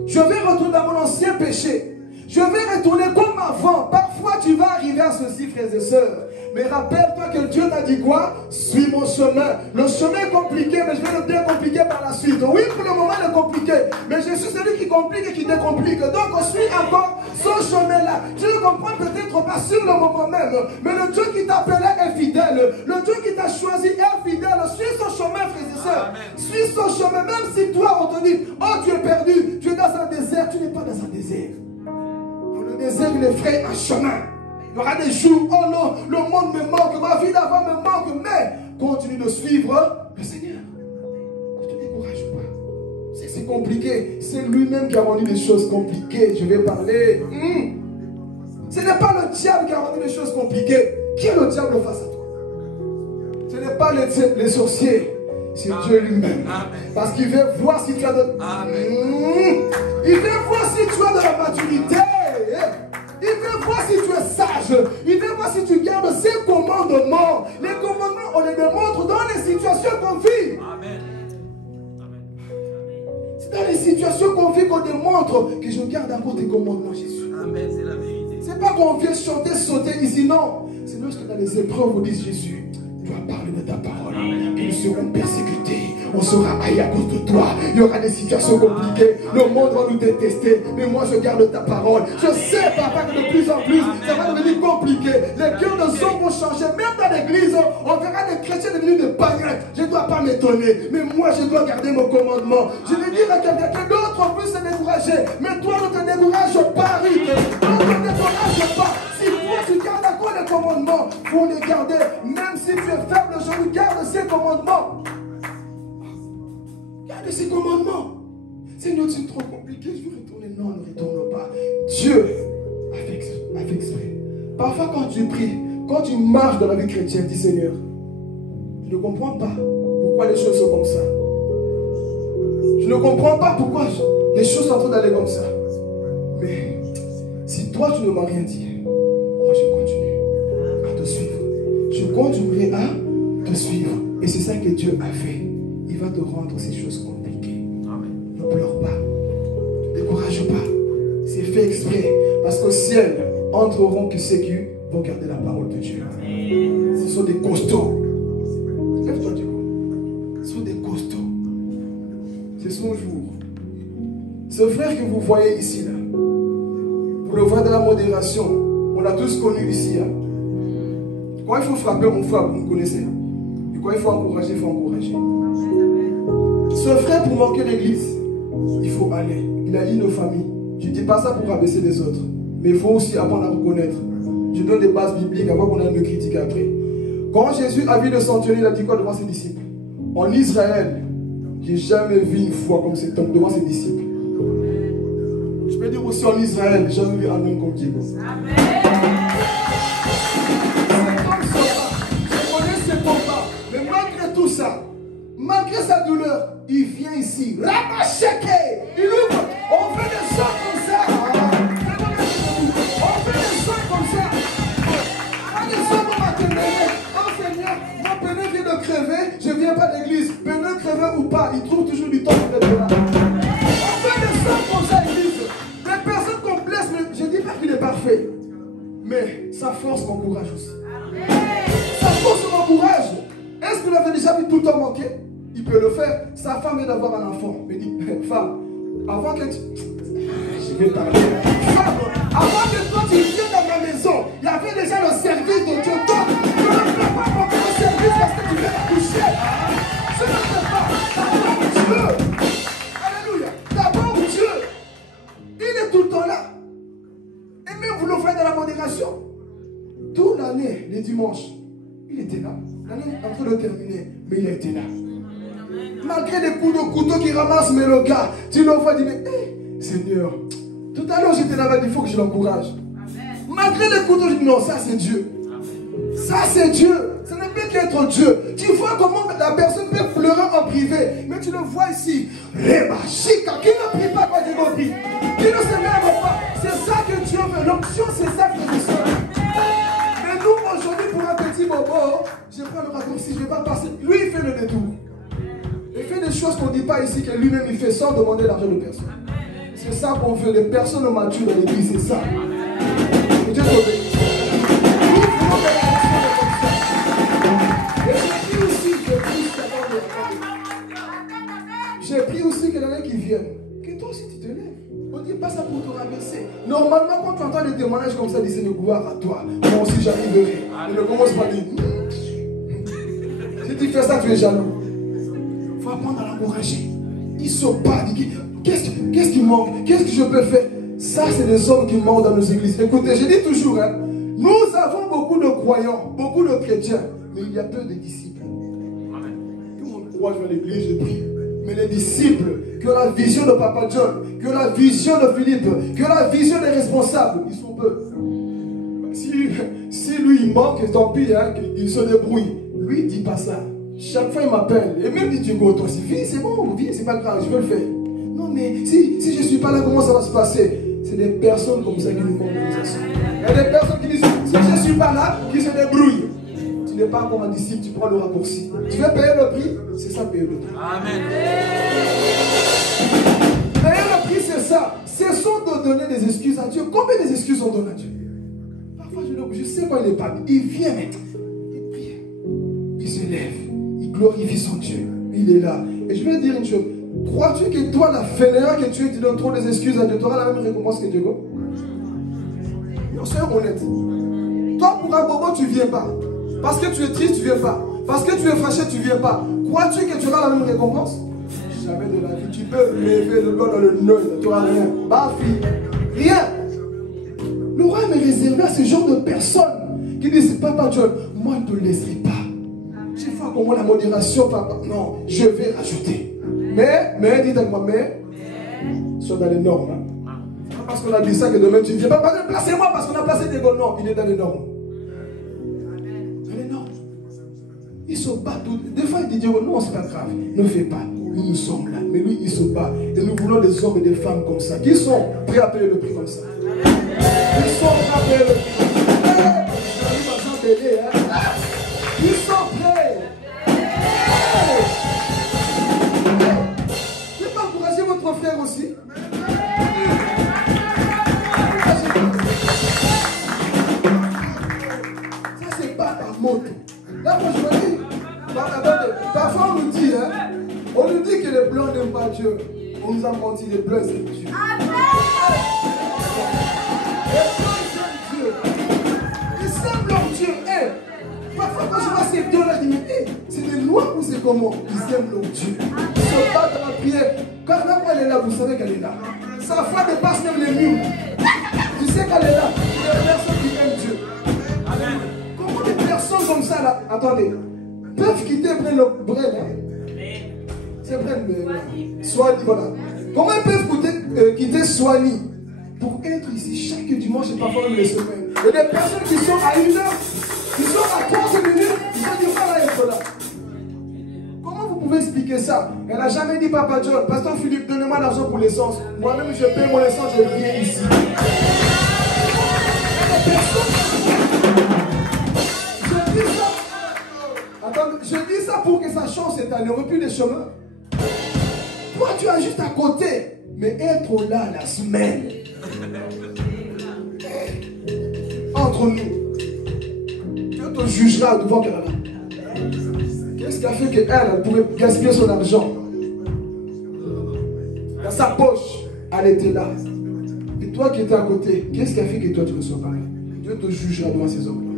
Je vais retourner dans mon ancien péché. Je vais retourner comme avant. Parfois tu vas arriver à ceci frères et sœurs. Mais rappelle-toi que Dieu t'a dit quoi? Suis mon chemin. Le chemin est compliqué, mais je vais le décompliquer par la suite. Oui, pour le moment, il est compliqué. Mais je suis celui qui complique et qui décomplique. Donc, on suit encore ce chemin-là. Tu ne comprends peut-être pas sur le moment même. Mais le Dieu qui t'appelait est fidèle. Le Dieu qui t'a choisi est fidèle. Suis son chemin, frères et sœurs. Suis son chemin. Même si toi, on te dit, oh, tu es perdu. Tu es dans un désert. Tu n'es pas dans un désert. Dans le désert, il est frais un chemin. Il y aura des jours, oh non, le monde me manque, ma vie d'avant me manque, mais continue de suivre le Seigneur. Ne te décourage pas. C'est compliqué. C'est lui-même qui a rendu les choses compliquées. Je vais parler. Ce n'est pas le diable qui a rendu les choses compliquées. Qui est le diable face à toi? Ce n'est pas les sorciers. C'est Dieu lui-même. Parce qu'il veut voir si tu as de... Il veut voir si tu as de la maturité. Il veut voir si tu es sage. Il veut voir si tu gardes ses commandements. Les commandements, on les démontre dans les situations qu'on vit. Amen. C'est dans les situations qu'on vit qu'on démontre que je garde encore tes commandements, Jésus. Amen, c'est la vérité. C'est pas qu'on vient chanter, sauter ici, non. C'est lorsque dans les épreuves, on dit Jésus, tu vas parler de ta parole. Et nous serons persécutés. On sera haïs à cause de toi. Il y aura des situations compliquées. Le monde va nous détester. Mais moi, je garde ta parole. Je sais, papa, que de plus en plus, ça va devenir compliqué. Les cœurs de hommes vont changer. Même dans l'église, on verra des chrétiens devenus des païens. Je ne dois pas m'étonner. Mais moi, je dois garder mon commandement. Je vais dire à quelqu'un que d'autres puissent se décourager. Mais toi, ne te décourage pas, Rick. Ne te décourage pas. Si toi, tu gardes encore les commandements, il faut les garder. Même si tu es faible, je garde ces commandements. Garde ces commandements. Seigneur, c'est trop compliqué, je vais retourner. Non, ne retourne pas. Dieu a fait exprès. Parfois, quand tu pries, quand tu marches dans la vie chrétienne, dis Seigneur, je ne comprends pas pourquoi les choses sont comme ça. Je ne comprends pas pourquoi les choses sont en train d'aller comme ça. Mais si toi, tu ne m'as rien dit, moi, je continue à te suivre. Je continuerai à te suivre. Et c'est ça que Dieu a fait. Il va te rendre ces choses compliquées. Amen. Ne pleure pas. Ne te décourage pas. C'est fait exprès. Parce qu'au ciel, entreront que ceux qui vont garder la parole de Dieu. Amen. Ce sont des costauds. Lève-toi du coup. Ce sont des costauds. C'est son jour. Ce frère que vous voyez ici, là, vous le voyez dans la modération. On l'a tous connu ici. Hein. Quand il faut frapper, on frappe. Vous me connaissez. Et quand il faut encourager, il faut encourager. Ce frère, pour manquer l'église, il faut aller. Il a une famille. Je ne dis pas ça pour abaisser les autres. Mais il faut aussi apprendre à reconnaître. Je donne des bases bibliques avant qu'on aille me critiquer après. Quand Jésus a vu le centurion, il a dit quoi devant ses disciples? En Israël, je n'ai jamais vu une foi comme cet homme devant ses disciples. Je peux dire aussi en Israël, j'ai jamais vu un homme comme Diego. Amen. Je connais ses combats. Mais malgré tout ça, malgré sa douleur, il vient ici. Rabacheke. Il ouvre. On fait des chants comme ça. On fait des chants comme ça. Quand les gens vont m'atteindre, oh Seigneur, mon père vient de crever, je ne viens pas de l'église. Père crever ou pas, il trouve toujours du temps pour être là. On fait des chants comme ça, église. Des personnes fait. Mais sa force m'encourage aussi. Sa force m'encourage. Est-ce que vous l'avez déjà vu tout le temps manquer? Il peut le faire. Sa femme vient d'avoir un enfant. Il dit, femme, avant que tu... Je vais parler. Femme, avant que toi tu viennes dans ma maison, il y avait déjà le service de Dieu. Donc, je ne peux pas monter le service parce que tu viens d'accoucher. Je ne peux pas. D'abord Dieu. Alléluia. D'abord Dieu. Il est tout le temps là. Et même vous le faites dans la modération. Toute l'année, les dimanches, il était là. L'année est en train de terminer, mais il a été là. Malgré des coups de couteau qui ramassent, mais le gars, tu le vois, il dit, mais hey, Seigneur, tout à l'heure j'étais là-bas, il faut que je l'encourage. Malgré les couteaux, je dis, non, ça c'est Dieu. Ça c'est Dieu. Ça ne peut qu'être Dieu. Tu vois comment la personne peut pleurer en privé, mais tu le vois ici. Reba, Chica, qui ne prie pas quand Dieu prie. Qui ne se lève pas. C'est ça que Dieu veut. L'option, c'est ça que je sois. Mais nous, aujourd'hui, pour un petit bobo, je prends le raccourci, je ne vais pas passer. Lui, il fait le détour. Il fait des choses qu'on ne dit pas ici, que lui-même il fait sans demander l'argent de personne. C'est ça qu'on veut, des personnes matures dans l'église, c'est ça. Et Dieu te bénisse. Nous voulons que la personne est comme ça. Et j'ai pris aussi, j'ai pris aussi que l'année qui vienne, que toi aussi tu te lèves. On ne dit pas ça pour te rabaisser. Normalement, quand tu entends des témoignages comme ça, dis Seigneur, gloire à toi. Moi aussi j'arriverai. Et ne commence pas à dire. Si tu fais ça, tu es jaloux. Il faut apprendre à l'encourager. Il se bat. Qu'est-ce qui manque? Qu'est-ce que je peux faire? Ça, c'est des hommes qui manquent dans nos églises. Écoutez, je dis toujours, hein, nous avons beaucoup de croyants, beaucoup de chrétiens, mais il y a peu de disciples. Tout le monde croit, je vais à l'église, je prie. Mais les disciples, qui ont la vision de Papa John, qui ont la vision de Philippe, qui ont la vision des responsables, ils sont peu. Si lui, il manque, tant pis, hein, il se débrouille. Lui, il ne dit pas ça. Chaque fois, il m'appelle. Et même dit, Diego, toi aussi, viens, c'est bon, viens, c'est pas grave, je veux le faire. Non, mais si je ne suis pas là, comment ça va se passer? C'est des personnes comme ça qui nous manquent. Il y a des personnes qui disent, si je ne suis pas là, qui se débrouillent. Tu n'es pas comme un disciple, tu prends le raccourci. Tu veux payer le prix? C'est ça, payer le prix. Amen. Payer le prix, c'est ça. Cessons de donner des excuses à Dieu. Combien des excuses on donne à Dieu? Parfois, je sais quand il n'est pas bien. Il vient, mais il prie. Il se lève. Il glorifie son Dieu. Il est là. Et je vais dire une chose. Crois-tu que toi, la fainéant que tu es, tu donnes trop des excuses à Dieu, tu auras la même récompense que Dieu? Non, soyons honnêtes. Toi, pour un bobo, tu ne viens pas. Parce que tu es triste, tu ne viens pas. Parce que tu es fâché, tu ne viens pas. Crois-tu que tu auras la même récompense? Jamais de la vie. Tu peux lever le doigt dans le nez, tu n'auras rien. Bafi. Rien. Le roi me réservé à ce genre de personnes qui disent, Papa John, moi, je ne te laisserai pas. J'ai fait comment la modération, papa. Non, je vais rajouter. Mais, dites à moi, sois dans les normes. Hein. Pas parce qu'on a dit ça que demain tu ne viens pas. Placez-moi parce qu'on a placé des bonnes normes. Il est dans les normes. Dans les normes. Il se bat tout. Des fois, il dit Dieu, non, c'est pas grave. Ne fais pas. Nous sommes là. Mais lui, il se bat. Et nous voulons des hommes et des femmes comme ça. Qui sont prêts à payer le prix comme ça. Ils sont prêts à payer le prix. Ils sont prêts. Votre frère aussi. Ça, c'est pas par moto. Là, moi, je me dis, parfois, on nous dit, hein, on nous dit que les blancs n'aiment pas Dieu. On nous a menti, les blancs, c'est Dieu. Les blancs, ils aiment Dieu. Ils aiment leur Dieu. Parfois, quand je vois ces deux-là, je dis, mais c'est des noirs ou c'est comment? Ils aiment leur Dieu. Ils se battent dans la prière. Quand elle est là, vous savez qu'elle est là. Sa foi dépasse même les murs. Tu sais qu'elle est là. Il y a des personnes qui aiment Dieu. Amen. Comment des personnes comme ça, là, attendez, peuvent quitter près le bread, hein? C'est près le Soigny, voilà. Comment elles peuvent quitter Soigny pour être ici chaque dimanche et parfois même les semaines? Il y a des personnes qui sont à 1 heure, qui sont à 30 minutes, qui sont du mal à être là. Vous pouvez expliquer ça? Elle n'a jamais dit Papa John, Pasteur Philippe, donnez-moi l'argent pour l'essence. Moi-même, je paye mon essence, je viens ici. Je dis ça. Attends, je dis ça pour que ça change cette année. On veut plus les chemins. Toi, tu as juste à côté. Mais être là la semaine. entre nous, Dieu te jugera devant Cana. Qu'est-ce qui a fait qu'elle pouvait gaspiller son argent? Dans sa poche, elle était là. Et toi qui étais à côté, qu'est-ce qui a fait que toi tu ne sois pas là? Dieu te jugera devant ces hommes-là.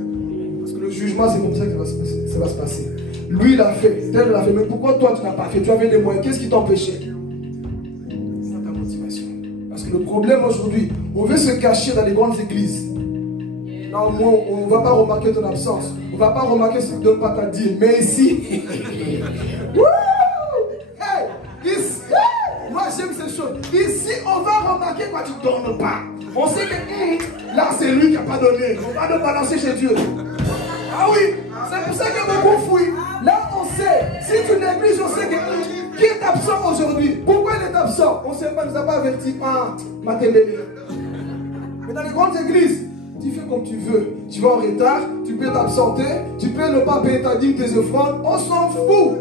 Parce que le jugement, c'est comme ça que ça va se passer. Lui, il a fait, tel l'a fait. Mais pourquoi toi tu n'as pas fait? Tu avais les moyens. Qu'est-ce qui t'empêchait? C'est ta motivation. Parce que le problème aujourd'hui, on veut se cacher dans les grandes églises. Là, au moins, on ne va pas remarquer ton absence. On ne va pas remarquer ce que tu ne donnes pas ta dîme. Mais ici, hey, moi j'aime ces choses. Ici, on va remarquer quand tu ne donnes pas. On sait que là, c'est lui qui n'a pas donné. On va le balancer chez Dieu. Ah oui, c'est pour ça que beaucoup fouillent. Là, on sait. Si tu négliges, on sait que qui est absent aujourd'hui. Pourquoi il est absent? On ne sait pas, il ne nous a pas averti. Ah, ma télé. Mais dans les grandes églises, tu fais comme tu veux. Tu vas en retard, tu peux t'absenter, tu peux ne pas payer ta dîme, tes offrandes. On s'en fout.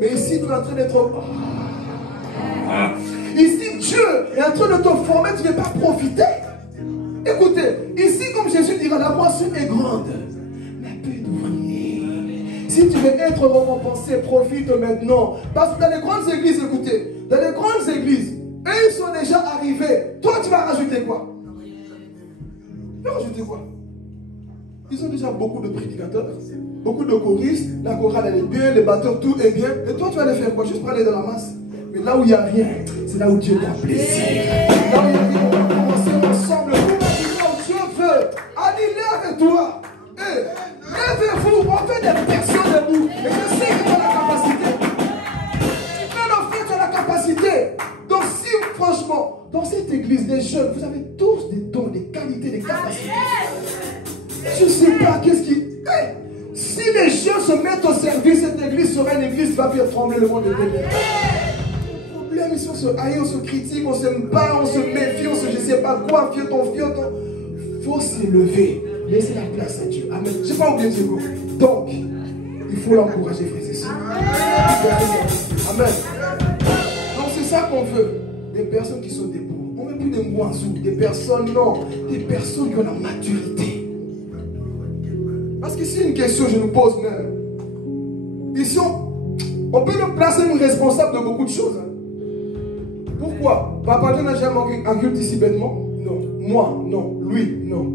Mais ici, tu es en train d'être... Ici, Dieu est en train de te former, tu ne veux pas profiter. Écoutez, ici, comme Jésus dira, la moisson est grande. Mais peu d'ouvriers. Si tu veux être récompensé, profite maintenant. Parce que dans les grandes églises, écoutez, dans les grandes églises, eux, ils sont déjà arrivés. Toi, tu vas rajouter quoi? Tu vas rajouter quoi? Ils ont déjà beaucoup de prédicateurs, beaucoup de choristes, la chorale elle est bien, les batteurs, tout est bien. Et toi, tu vas les faire quoi? Juste pour aller dans la masse. Mais là où il n'y a rien, c'est là où Dieu prend plaisir. Là où il y a rien, on va commencer ensemble. Pour maintenant, Dieu veut. Allez, lève-toi. Lève-vous. On fait des personnes debout. Et je sais que tu as la capacité. Tu peux le faire, tu as la capacité. Donc si, franchement, dans cette église, les jeunes, vous avez tous des dons, des qualités, des capacités. Je ne sais pas qu'est-ce qui... si les jeunes se mettent au service, cette église sera une église qui va faire trembler le monde de Dieu. Le problème, ici, on se haït, on se critique, on se bat, on se méfie, on se je ne sais pas quoi, fier ton. Il faut s'élever. Laissez la place à Dieu. Amen. Je n'ai pas oublié Dieu. Donc, il faut l'encourager, frères et sœurs. Amen. Donc, c'est ça qu'on veut. Des personnes qui sont debout. On ne veut plus des moiseaux, des personnes, non. Des personnes qui ont la maturité. Parce que c'est une question que je nous pose même. Ici, on peut nous placer nous responsables de beaucoup de choses. Hein. Pourquoi? Papa Dieu n'a jamais un culte ici bêtement? Non. Moi, non. Lui, non.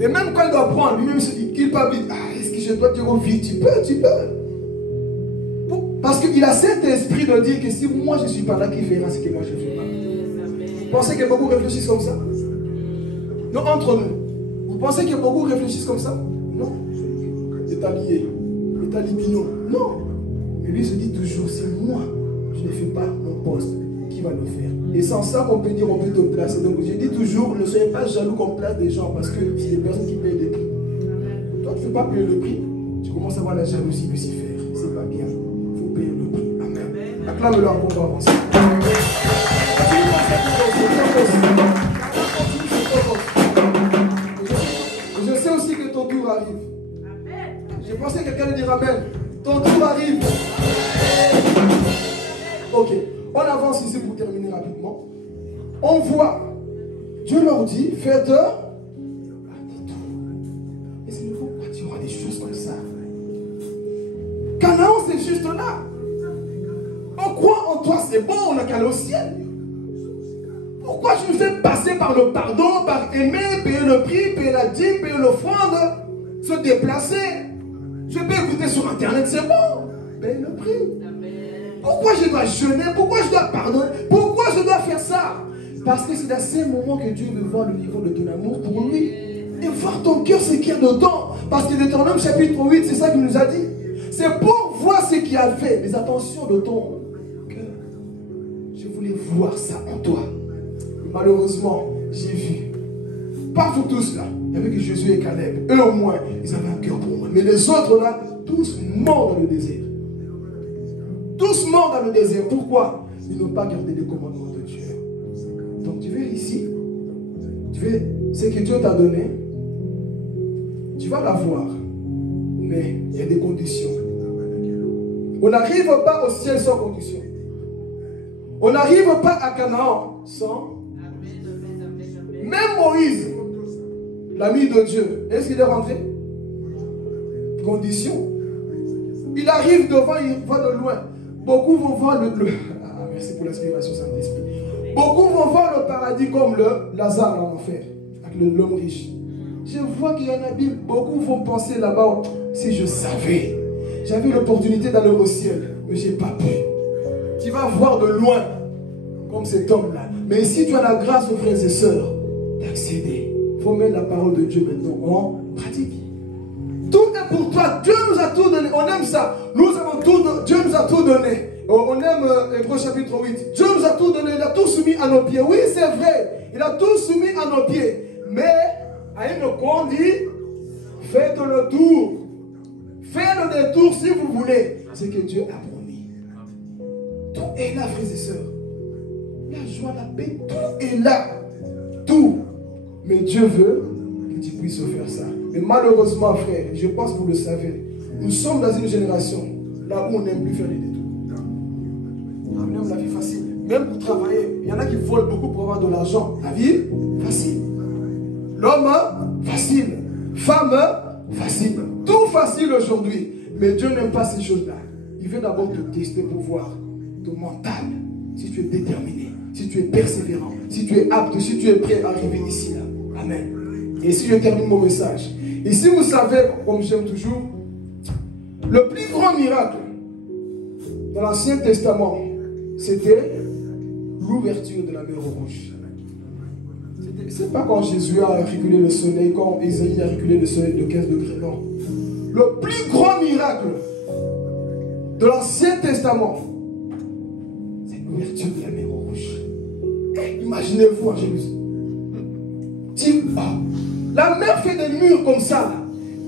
Et même quand il doit prendre, lui-même il culpabilise. Ah, est-ce que je dois dire vite? Tu peux. Parce qu'il a cet esprit de dire que si moi je ne suis pas là, qui fera ce que moi je ne fais pas? Vous pensez que beaucoup réfléchissent comme ça? Non, entre nous. Vous pensez que beaucoup réfléchissent comme ça? Non. État lié. État libino. Non. Mais lui se dit toujours, si moi je ne fais pas mon poste, qui va le faire? Et sans ça, on peut dire, on peut te placer. Donc, je dis toujours, ne soyez pas jaloux qu'on place des gens parce que c'est des personnes qui payent des prix. Toi, tu ne fais pas payer le prix, tu commences à avoir la jalousie Lucifer. C'est pas bien. Il faut payer le prix. Amen. Acclame-le encore pour avancer. Je sais aussi que ton tour arrive. Je pensais que quelqu'un allait dire Amen. Ton tour arrive. Ok. On avance ici pour terminer rapidement. On voit, Dieu leur dit, faites tout. Mais c'est nouveau, pourquoi tu auras des choses comme ça? Canaan, c'est juste là. On croit en toi, c'est bon, on n'a qu'à aller au ciel. Pourquoi je me fais passer par le pardon, par aimer, payer le prix, payer la dîme, payer l'offrande, se déplacer? Je peux écouter sur internet, c'est bon. Payer le prix. Pourquoi je dois jeûner? Pourquoi je dois pardonner? Pourquoi je dois faire ça? Parce que c'est dans ces moments que Dieu veut voir le niveau de ton amour pour lui. Et voir ton cœur, ce qu'il y a dedans. Parce que Deutéronome chapitre 8, c'est ça qu'il nous a dit. C'est pour voir ce qu'il y a fait. Mais attention de ton cœur. Je voulais voir ça en toi. Et malheureusement, j'ai vu. Pas pour tous là. Il y avait que Jésus et Caleb. Eux au moins, ils avaient un cœur pour moi. Mais les autres là, tous morts dans le désert. Tous morts dans le désert. Pourquoi? Ils n'ont pas gardé les commandements de Dieu. Donc tu veux ici, tu veux ce que Dieu t'a donné, tu vas l'avoir. Mais il y a des conditions. On n'arrive pas au ciel sans conditions. On n'arrive pas à Canaan sans. Même Moïse, l'ami de Dieu, est-ce qu'il est rentré? Condition. Il arrive devant, il voit de loin. Beaucoup vont voir Ah, merci pour l'inspiration, Saint-Esprit. Beaucoup vont voir le paradis comme le Lazare en enfer, avec l'homme riche. Je vois qu'il y en a bien. Beaucoup vont penser là-bas, si je savais, j'avais l'opportunité d'aller au ciel, mais je n'ai pas pu. Tu vas voir de loin, comme cet homme-là. Mais si tu as la grâce, aux frères et sœurs, d'accéder, il faut mettre la parole de Dieu maintenant en pratique. Tout est pour toi. Dieu nous a tout donné. On aime ça. Nous avons tout donné. Dieu nous a tout donné. On aime Hébreux chapitre 8. Dieu nous a tout donné. Il a tout soumis à nos pieds. Oui, c'est vrai. Il a tout soumis à nos pieds. Mais à une condition, faites le tour. Faites le détour si vous voulez. C'est que Dieu a promis. Tout est là, frères et sœurs. La joie, la paix, tout est là. Tout. Mais Dieu veut que tu puisses faire ça. Mais malheureusement, frère, je pense que vous le savez, nous sommes dans une génération là où on n'aime plus faire des détours. On aime la vie facile. Même pour travailler, il y en a qui volent beaucoup pour avoir de l'argent. La vie, facile. L'homme, facile. Femme, facile. Tout facile aujourd'hui. Mais Dieu n'aime pas ces choses-là. Il veut d'abord te tester pour voir ton mental. Si tu es déterminé, si tu es persévérant, si tu es apte, si tu es prêt à arriver ici, là. Amen. Et si je termine mon message. Et si vous savez, comme j'aime toujours, le plus grand miracle dans l'Ancien Testament, c'était l'ouverture de la mer Rouge. C'est pas quand Jésus a reculé le soleil, quand Isaïe a reculé le soleil de 15 degrés, non. Le plus grand miracle de l'Ancien Testament, c'est l'ouverture de la mer Rouge. Imaginez-vous en Jérusalem. La mer fait des murs comme ça.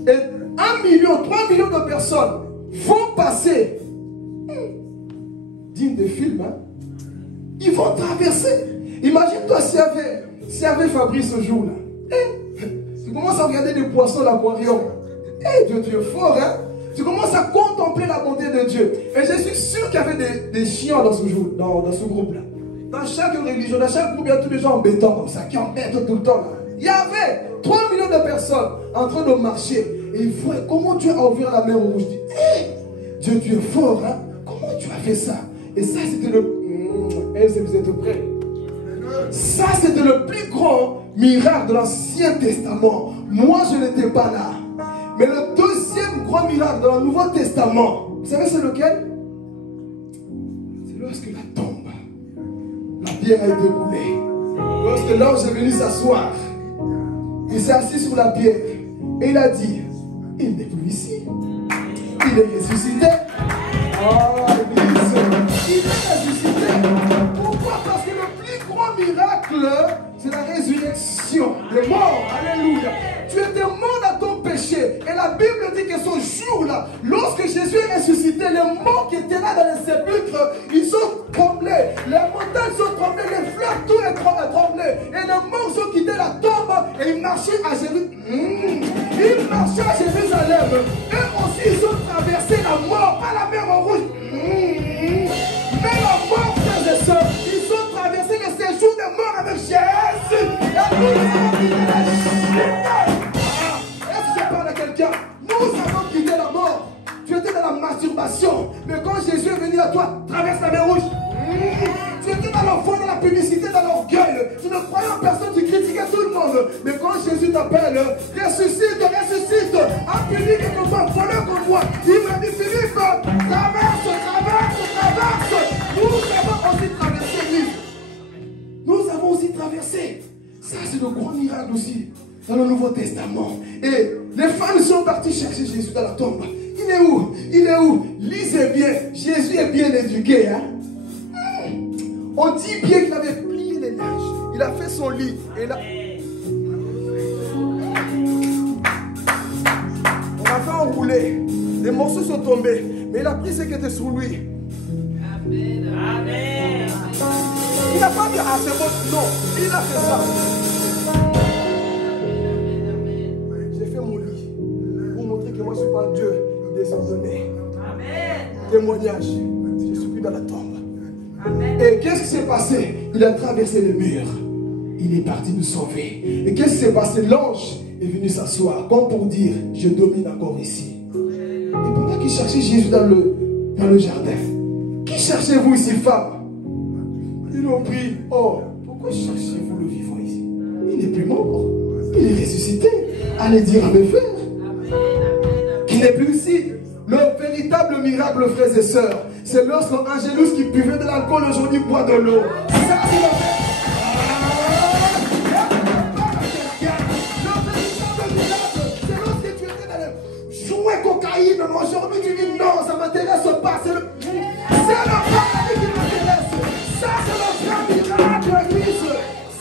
Et 1 million, 3 millions de personnes vont passer. Digne de film, hein? Ils vont traverser. Imagine-toi s'il y avait Fabrice ce jour-là. Tu commences à regarder des poissons à l'aquarium. Dieu, tu es fort, hein? Tu commences à contempler la bonté de Dieu. Et je suis sûr qu'il y avait des chiens dans ce groupe-là. Dans chaque religion, dans chaque groupe, il y a tous les gens embêtants comme ça, qui embêtent tout le temps. Là. Il y avait 3 millions de personnes en train de marcher. Et ils voient comment Dieu a ouvert la mer Rouge. Dieu, tu es fort, hein? Comment tu as fait ça? Et ça, c'était le... si vous êtes prêts. Ça, c'était le plus grand miracle de l'Ancien Testament. Moi, je n'étais pas là. Mais le deuxième grand miracle dans le Nouveau Testament, vous savez c'est lequel? C'est lorsque la tombe, la pierre a été roulée. Lorsque l'ange est venu s'asseoir, il s'est assis sur la pierre et il a dit, il n'est plus ici. Il est ressuscité. Oh, l'église, il est ressuscité. Pourquoi? Parce que le plus grand miracle, c'est la résurrection des morts. Alléluia. Tu étais mort dans ton péché. Et la Bible dit que ce jour-là, lorsque Jésus est ressuscité, les morts qui étaient là dans les sépulcres, ils ont tremblé. Les montagnes sont tremblées, les fleurs, tout est tremblé. Et les morts ont quitté la tombe et ils marchaient à Jérusalem. Ils marchaient à Jérusalem. Eux aussi, ils ont traversé la mort, pas la mer Rouge. Mais la mort, frères et sœurs, ils ont traversé le séjour des morts avec Jésus. La Est-ce que je parle à quelqu'un? Nous avons quitté la mort. Tu étais dans la masturbation. Mais quand Jésus est venu à toi, traverse la mer Rouge. Tu étais dans l'enfant, dans la publicité, dans l'orgueil. Tu ne croyais en personne, tu critiquais tout le monde. Mais quand Jésus t'appelle, ressuscite, ressuscite. Appelez quelque part, voleur comme moi. Il m'a dit, Philippe, traverse. Nous avons aussi traversé, lui. Nous avons aussi traversé. Ça, c'est le grand miracle aussi. Dans le Nouveau Testament. Et les femmes sont parties chercher Jésus dans la tombe. Il est où? Il est où? Lisez bien. Jésus est bien éduqué. Hein? On dit bien qu'il avait plié les neiges. Il a fait son lit. Et là... On a fait enrouler. Les morceaux sont tombés. Mais il a pris ce qui était sur lui. Amen. Amen. Il n'a pas dit ah c'est bon. Non. Il a fait ça. J'ai fait mon lit. Pour montrer que moi je ne suis pas Dieu désordonné. Amen. Témoignage. Je ne suis plus dans la tombe. Amen. Et qu'est-ce qui s'est passé? Il a traversé le mur. Il est parti nous sauver. Et qu'est-ce qui s'est passé? L'ange est venu s'asseoir, comme pour dire, je domine encore ici. Et pendant qu'il cherchait Jésus dans le jardin, qui cherchez-vous ici, femme? Ils ont pris, oh, pourquoi cherchez-vous le vivant ici? Il n'est plus mort, il est ressuscité. Allez dire à mes frères qu'il n'est plus ici. Le véritable miracle, frères et sœurs, c'est lorsque Angélus qui buvait de l'alcool aujourd'hui boit de l'eau. Ça, c'est le véritable miracle. C'est lorsque tu étais dans le jouet cocaïne. Aujourd'hui, tu dis non, ça ne m'intéresse pas. C'est le paradis qui m'intéresse. Ça, c'est le vrai miracle, Église.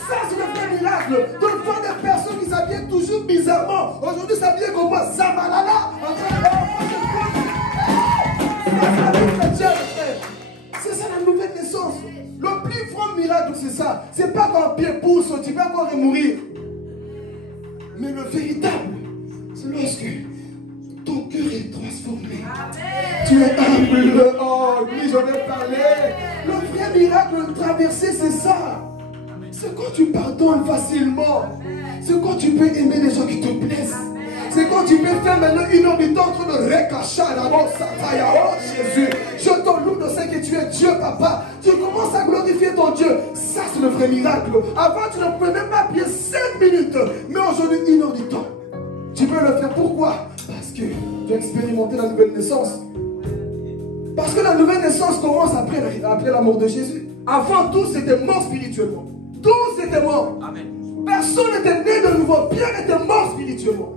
Ça, c'est le vrai miracle. De voir des personnes qui s'habillent toujours bizarrement. Aujourd'hui, s'habillent comme moi, Zamalala. C'est ça la nouvelle naissance. Le plus grand miracle, c'est ça. C'est pas quand un pied pousse, tu vas encore mourir. Mais le véritable, c'est lorsque ton cœur est transformé. Amen. Tu es humble. Oh, oui, j'en ai parlé. Le vrai miracle de traverser, c'est ça. C'est quand tu pardonnes facilement. C'est quand tu peux aimer les gens qui te plaisent. C'est quand tu peux faire maintenant une heure du temps entre le récachat, la mort, Sataya, oh Jésus. Je te loue de ce que tu es Dieu, papa. Tu commences à glorifier ton Dieu. Ça, c'est le vrai miracle. Avant, tu ne pouvais même pas prier 5 minutes. Mais aujourd'hui, une heure du temps. Tu peux le faire. Pourquoi? Parce que tu as expérimenté la nouvelle naissance. Parce que la nouvelle naissance commence après la mort de Jésus. Avant, tous étaient morts spirituellement. Tous étaient morts. Amen. Personne n'était né de nouveau. Pierre était mort spirituellement.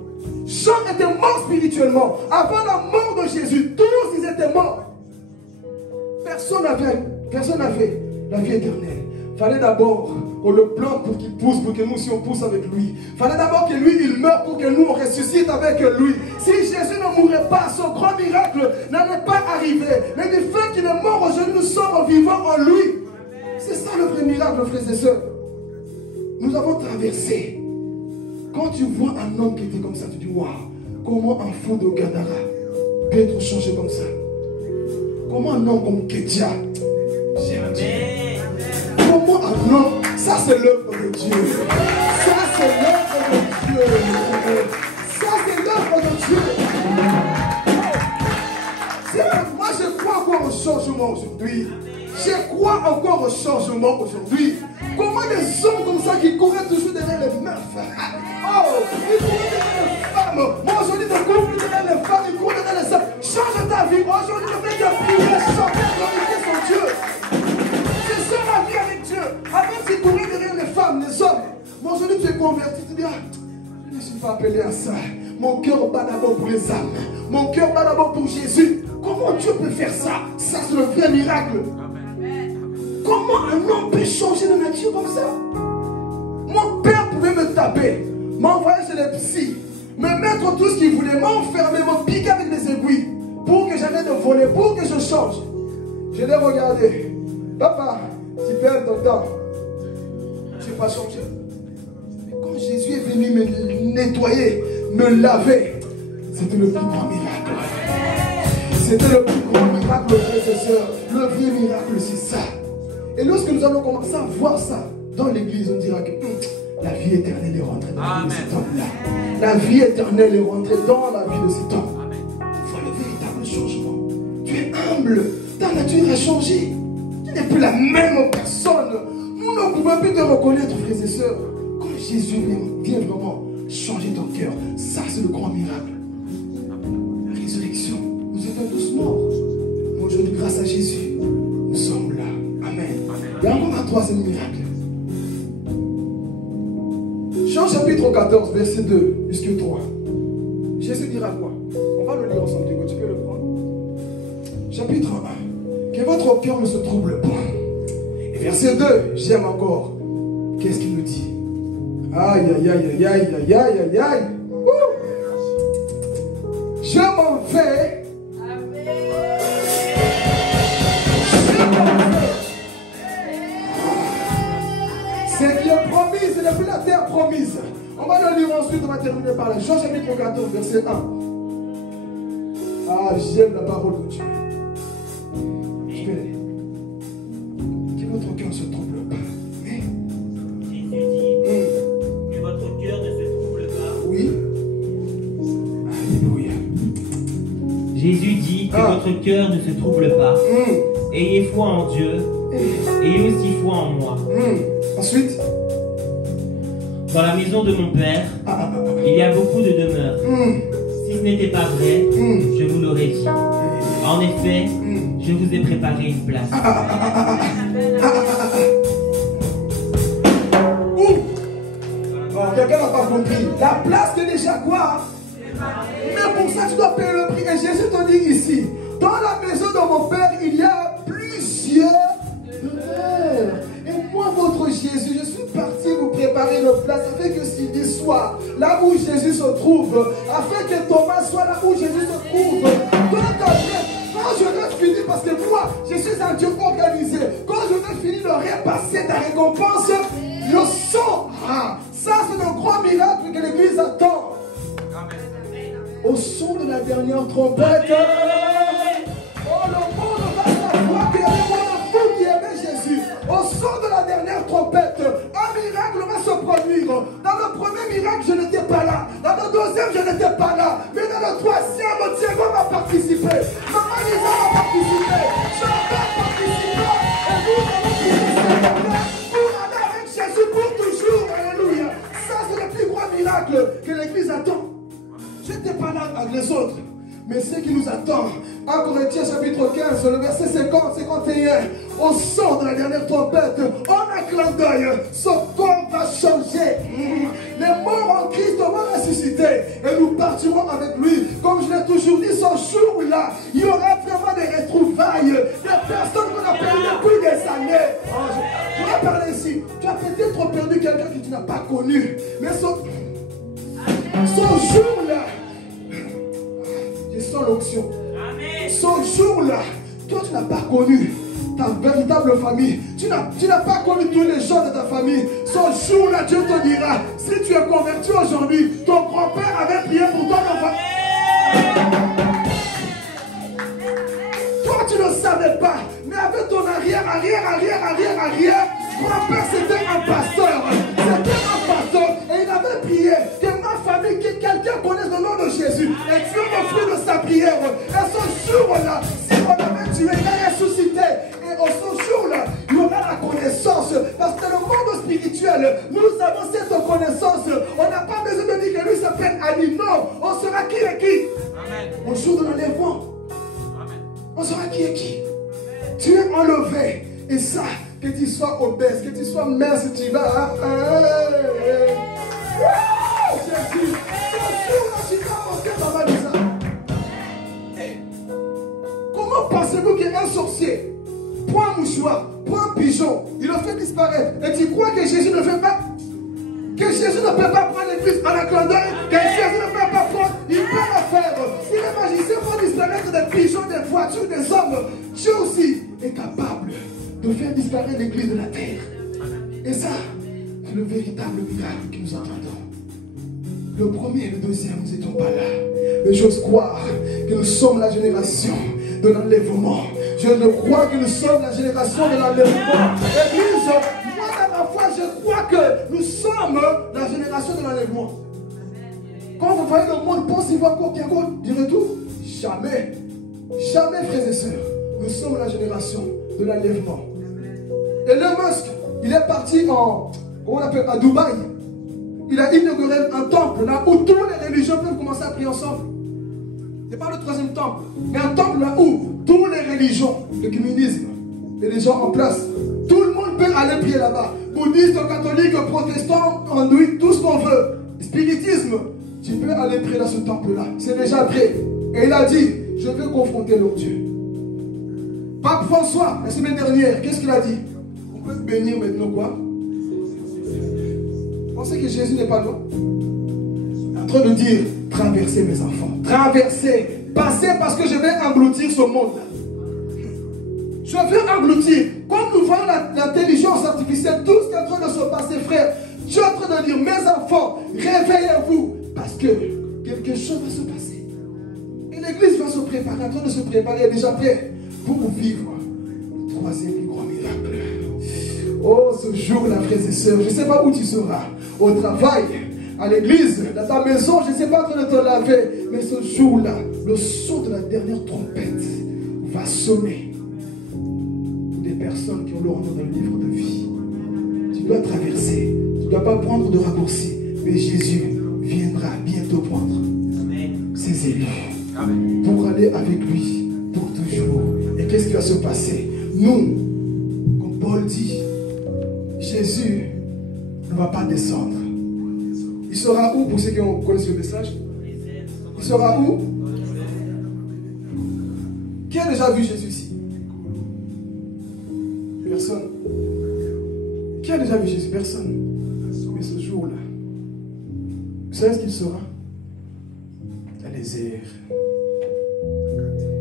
Jean était mort spirituellement. Avant la mort de Jésus, tous ils étaient morts. Personne n'avait la vie éternelle. Il fallait d'abord qu'on le plante pour qu'il pousse, pour que nous aussi on pousse avec lui. Il fallait d'abord que lui il meure pour que nous on ressuscite avec lui. Si Jésus ne mourrait pas, son grand miracle n'allait pas arriver. Mais du fait qu'il est mort aujourd'hui, nous sommes vivants en lui. C'est ça le vrai miracle, frères et sœurs. Nous avons traversé. Quand tu vois un homme qui était comme ça, tu dis waouh, comment un fou de Gadara peut être changé comme ça? Comment un homme comme Kédia? Comment un homme? Ça c'est l'œuvre de Dieu. Ça c'est l'œuvre de Dieu. Ça c'est l'œuvre de Dieu. Moi je crois encore au changement aujourd'hui. Je crois encore au changement aujourd'hui. Comment des hommes comme ça qui couraient toujours derrière les meufs? Oh, ils courent derrière les femmes. Moi aujourd'hui je cours plus derrière les femmes, ils courent derrière les hommes. Change ta vie. Aujourd'hui je fais que prier, chanter, glorifier son Dieu. C'est ça ma vie avec Dieu. Avant tu courais derrière les femmes, les hommes. Moi aujourd'hui tu es converti, tu dis je ne suis pas appelé à ça. Mon cœur bat d'abord pour les âmes. Mon cœur bat d'abord pour Jésus. Comment Dieu peut faire ça? Ça c'est le vrai miracle. Comment un homme peut changer de nature comme ça? Mon père pouvait me taper, m'envoyer chez les psys, me mettre tout ce qu'il voulait, m'enfermer, me piquer avec des aiguilles pour que j'arrête de voler, pour que je change. Je l'ai regardé. Papa, tu perds ton temps. Je n'ai pas changé. Mais quand Jésus est venu me nettoyer, me laver, c'était le plus grand miracle. C'était le plus grand miracle, frères et sœurs. Le vrai miracle, c'est ça. Et lorsque nous allons commencer à voir ça dans l'église, on dira que la vie éternelle est rentrée dans la vie de cet homme-là. La vie éternelle est rentrée dans la vie de cet homme. Voilà le véritable changement. Tu es humble, ta nature a changé. Tu n'es plus la même personne. Nous ne pouvons plus te reconnaître, frères et sœurs. Quand Jésus vient vraiment changer ton cœur, ça c'est le grand miracle. La résurrection, nous étions tous morts. Mais aujourd'hui, grâce à Jésus, nous sommes là. Amen. Il y a encore un troisième miracle. Jean chapitre 14, verset 2 jusqu'à 3. Jésus dira quoi? On va le lire ensemble, tu peux le prendre. Chapitre 1. Que votre cœur ne se trouble pas. Et verset 2, j'aime encore. Qu'est-ce qu'il nous dit? Aïe, aïe, aïe, aïe, aïe, aïe, aïe, aïe. Je m'en vais. C'est qui est promis, ce n'est plus la terre promise. On va le lire ensuite, on va terminer par là. Jean chapitre 14, verset 1. Ah, j'aime la parole de Dieu. Je vais aller. Que votre cœur ne se trouble pas. Mais... Jésus dit que votre cœur ne se trouble pas. Oui. Jésus dit que votre cœur ne se trouble pas. Ayez foi en Dieu. Ayez aussi foi en moi. Ensuite, dans la maison de mon Père, il y a beaucoup de demeures. Si ce n'était pas vrai, je vous l'aurais dit. En effet, je vous ai préparé une place. Quelqu'un n'a pas compris. La place c'est déjà quoi? Mais pour ça tu dois payer le prix. Et Jésus te dit ici, dans la maison de mon Père, il y a plusieurs demeures. Et moi, votre Jésus, je suis parti vous préparer une place afin que Sylvie soit là où Jésus se trouve, afin que Thomas soit là où Jésus se trouve. Donc après, quand je vais finir, parce que moi, je suis un Dieu organisé, quand je vais finir de repasser ta récompense, le sang, ça c'est le grand miracle que l'Église attend. Au son de la dernière trompette, oh, le monde va savoir qu'il y avait mon fou qui aimait Jésus. Au son de la dernière trompette, un miracle va se produire. Dans le premier miracle, je n'étais pas là. Dans le deuxième, je n'étais pas là. Mais dans le troisième, Diego va participer. Maman Lisa va participer. Jean va participer. Et nous allons participer pour aller avec Jésus pour toujours. Alléluia. Ça, c'est le plus grand miracle que l'Église attend. Je n'étais pas là avec les autres. Mais ce qui nous attend, 1 Corinthiens chapitre 15, le verset 50, 51, au son de la dernière trompette, en un clin d'œil, ce corps va changer. Les morts en Christ vont ressusciter et nous partirons avec lui. Comme je l'ai toujours dit, ce jour-là, il y aura vraiment des retrouvailles, des personnes qu'on a perdues depuis des années. Je vais parler ici. Tu as peut-être perdu quelqu'un que tu n'as pas connu. Mais ce jour-là, je sens l'onction. Ce jour-là, toi tu n'as pas connu ta véritable famille. Tu n'as pas connu tous les gens de ta famille. Ce jour-là, Dieu te dira, si tu es converti aujourd'hui, ton grand-père avait prié pour toi d'enfant. Toi tu ne savais pas, mais avec ton arrière, grand-père c'était un pasteur. C'était un pasteur et il avait prié que ma famille, que quelqu'un connaisse le nom de Jésus. Et Dieu me fruit de sa prière. Et ce jour-là, si on avait tué, il a ressuscité. Et au ce jour-là, il y aura la connaissance. Parce que le monde spirituel, nous avons cette connaissance. On n'a pas besoin de dire que lui s'appelle Ali. Non, on saura qui est qui. Amen. Au jour de l'enlèvement, on saura qui est qui. Tu es enlevé. Et ça, que tu sois obèse, que tu sois mince, tu vas. Jésus, tu vas monter, maman Lisa. Comment pensez-vous qu'un sorcier prend un mouchoir, prend un pigeon, il le fait disparaître, et tu crois que Jésus ne fait pas? Que Jésus ne peut pas prendre l'église en un clin d'œil, que Jésus ne peut pas prendre, il peut le faire. Si les magiciens font disparaître des pigeons, des voitures, des hommes, Dieu aussi est capable de faire disparaître l'église de la terre. Et ça, c'est le véritable miracle que nous attendons. Le premier et le deuxième, nous n'étions pas là. Mais j'ose croire que nous sommes la génération de l'enlèvement. Je ne crois que nous sommes la génération de l'enlèvement. Église, moi dans ma foi, je crois que nous sommes la génération de l'enlèvement. Quand vous voyez le monde, pensez-vous encore qu'il y a encore du retour? Jamais. Jamais, frères et sœurs. Nous sommes la génération de l'enlèvement. Et le Musk, il est parti à Dubaï. Il a inauguré un temple là où toutes les religions peuvent commencer à prier ensemble. Ce n'est pas le troisième temple, mais un temple là où toutes les religions, le communisme, et les gens en place, tout le monde peut aller prier là-bas. Bouddhiste, catholique, protestant, hindouiste, tout ce qu'on veut. Spiritisme, tu peux aller prier dans ce temple-là. C'est déjà prêt. Et il a dit, je veux confronter leur Dieu. Pape François, la semaine dernière, qu'est-ce qu'il a dit? On peut se bénir maintenant quoi? Vous pensez que Jésus n'est pas loin? En train de dire, traversez mes enfants. Traversez. Passez parce que je vais engloutir ce monde-là. Je veux engloutir. Comme nous voyons l'intelligence artificielle, tout ce qui est en train de se passer, frère, je suis en train de dire, mes enfants, réveillez-vous. Parce que quelque chose va se passer. Et l'église va se préparer, en train de se préparer, elle est déjà prête pour vivre le troisième plus grand miracle. Oh, ce jour-là, frères et sœurs, je ne sais pas où tu seras. Au travail, à l'église, dans ta maison, je ne sais pas en train de te laver, mais ce jour-là, le son de la dernière trompette va sonner pour des personnes qui ont leur nom dans le livre de vie. Tu dois traverser, tu ne dois pas prendre de raccourcis, mais Jésus viendra bientôt prendre ses élus pour aller avec lui pour toujours. Et qu'est-ce qui va se passer? Nous, comme Paul dit, Jésus ne va pas descendre. Il sera où pour ceux qui connaissent le message? Il sera où? Qui a déjà vu Jésus ici? Personne. Qui a déjà vu Jésus? Personne. Mais ce jour-là, vous savez ce qu'il sera? Dans les airs,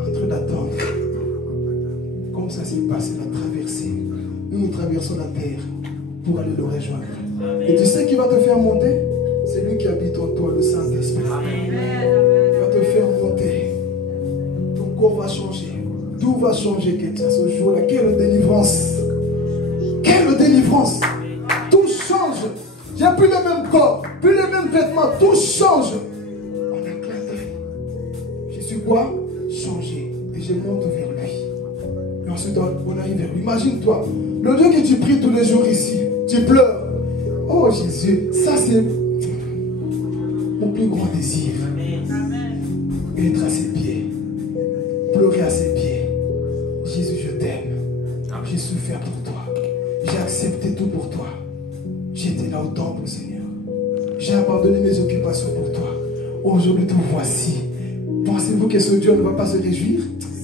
en train d'attendre. Comme ça s'est passé la traversée. Nous traversons la terre pour aller le rejoindre. Et tu sais qui va te faire monter? C'est lui qui habite en toi, le Saint-Esprit. Il va te faire monter. Ton corps va changer. Tout va changer à ce jour-là. Quelle délivrance! Quelle délivrance! Tout change. J'ai plus le même corps, plus les mêmes vêtements. Tout change. On a clin d'œil. Je suis quoi? Changé. Et je monte vers lui. Et ensuite, on arrive vers lui. Imagine-toi, le Dieu que tu pries tous les jours ici, tu pleures. Oh Jésus, ça c'est mon plus grand désir. Être à ses pieds, pleurer à ses pieds. Jésus, je t'aime. J'ai souffert pour toi. J'ai accepté tout pour toi. J'étais là au temple, Seigneur. J'ai abandonné mes occupations pour toi. Aujourd'hui, te voici. Pensez-vous que ce Dieu ne va pas se réjouir?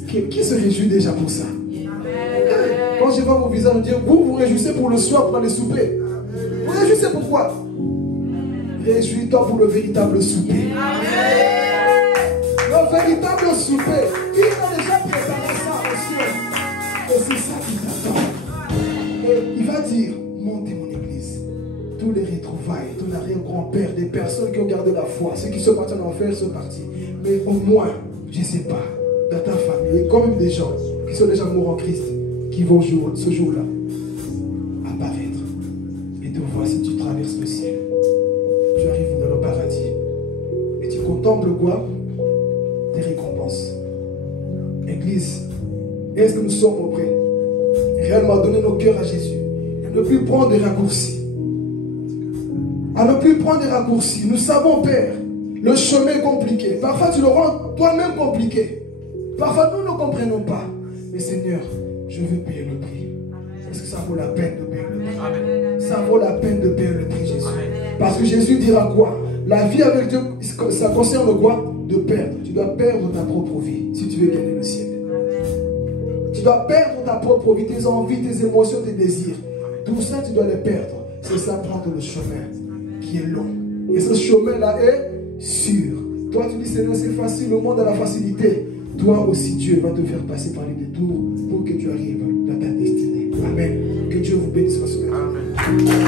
Qui se réjouit déjà pour ça? Quand je vois vos visages, je dis, vous vous réjouissez pour le soir, pour aller souper. Vous réjouissez pourquoi? Réjouis-toi pour le véritable souper. Le véritable souper. Il a déjà préparé ça au ciel. Et c'est ça qui t'attend. Et il va dire, montez mon église. Tous les retrouvailles, tous les arrière-grands-pères, des personnes qui ont gardé la foi, ceux qui sont partis en enfer sont partis. Mais au moins, je ne sais pas, dans ta famille, il y a quand même des gens qui sont déjà morts en Christ, qui vont ce jour-là apparaître. Et te vois si tu traverses le ciel. Tu arrives dans le paradis. Et tu contemples quoi? Tes récompenses. Église, est-ce que nous sommes prêts réellement à donner nos cœurs à Jésus? À ne plus prendre des raccourcis. À ne plus prendre des raccourcis. Nous savons, Père, le chemin est compliqué. Parfois, tu le rends toi-même compliqué. Parfois, nous ne comprenons pas. Mais Seigneur, je veux payer le prix. Est-ce que ça vaut la peine de payer le prix? Amen. Ça vaut la peine de payer le prix, Jésus. Amen. Parce que Jésus dira quoi? La vie avec Dieu, ça concerne quoi? De perdre. Tu dois perdre ta propre vie si tu veux gagner le ciel. Amen. Tu dois perdre ta propre vie, tes envies, tes émotions, tes désirs. Tout ça, tu dois les perdre. C'est ça, prendre le chemin qui est long. Et ce chemin-là est sûr. Toi, tu dis, Seigneur, c'est facile, le monde a la facilité. Toi aussi, Dieu va te faire passer par les détours pour que tu arrives dans ta destinée. Amen. Que Dieu vous bénisse ce matin. Amen.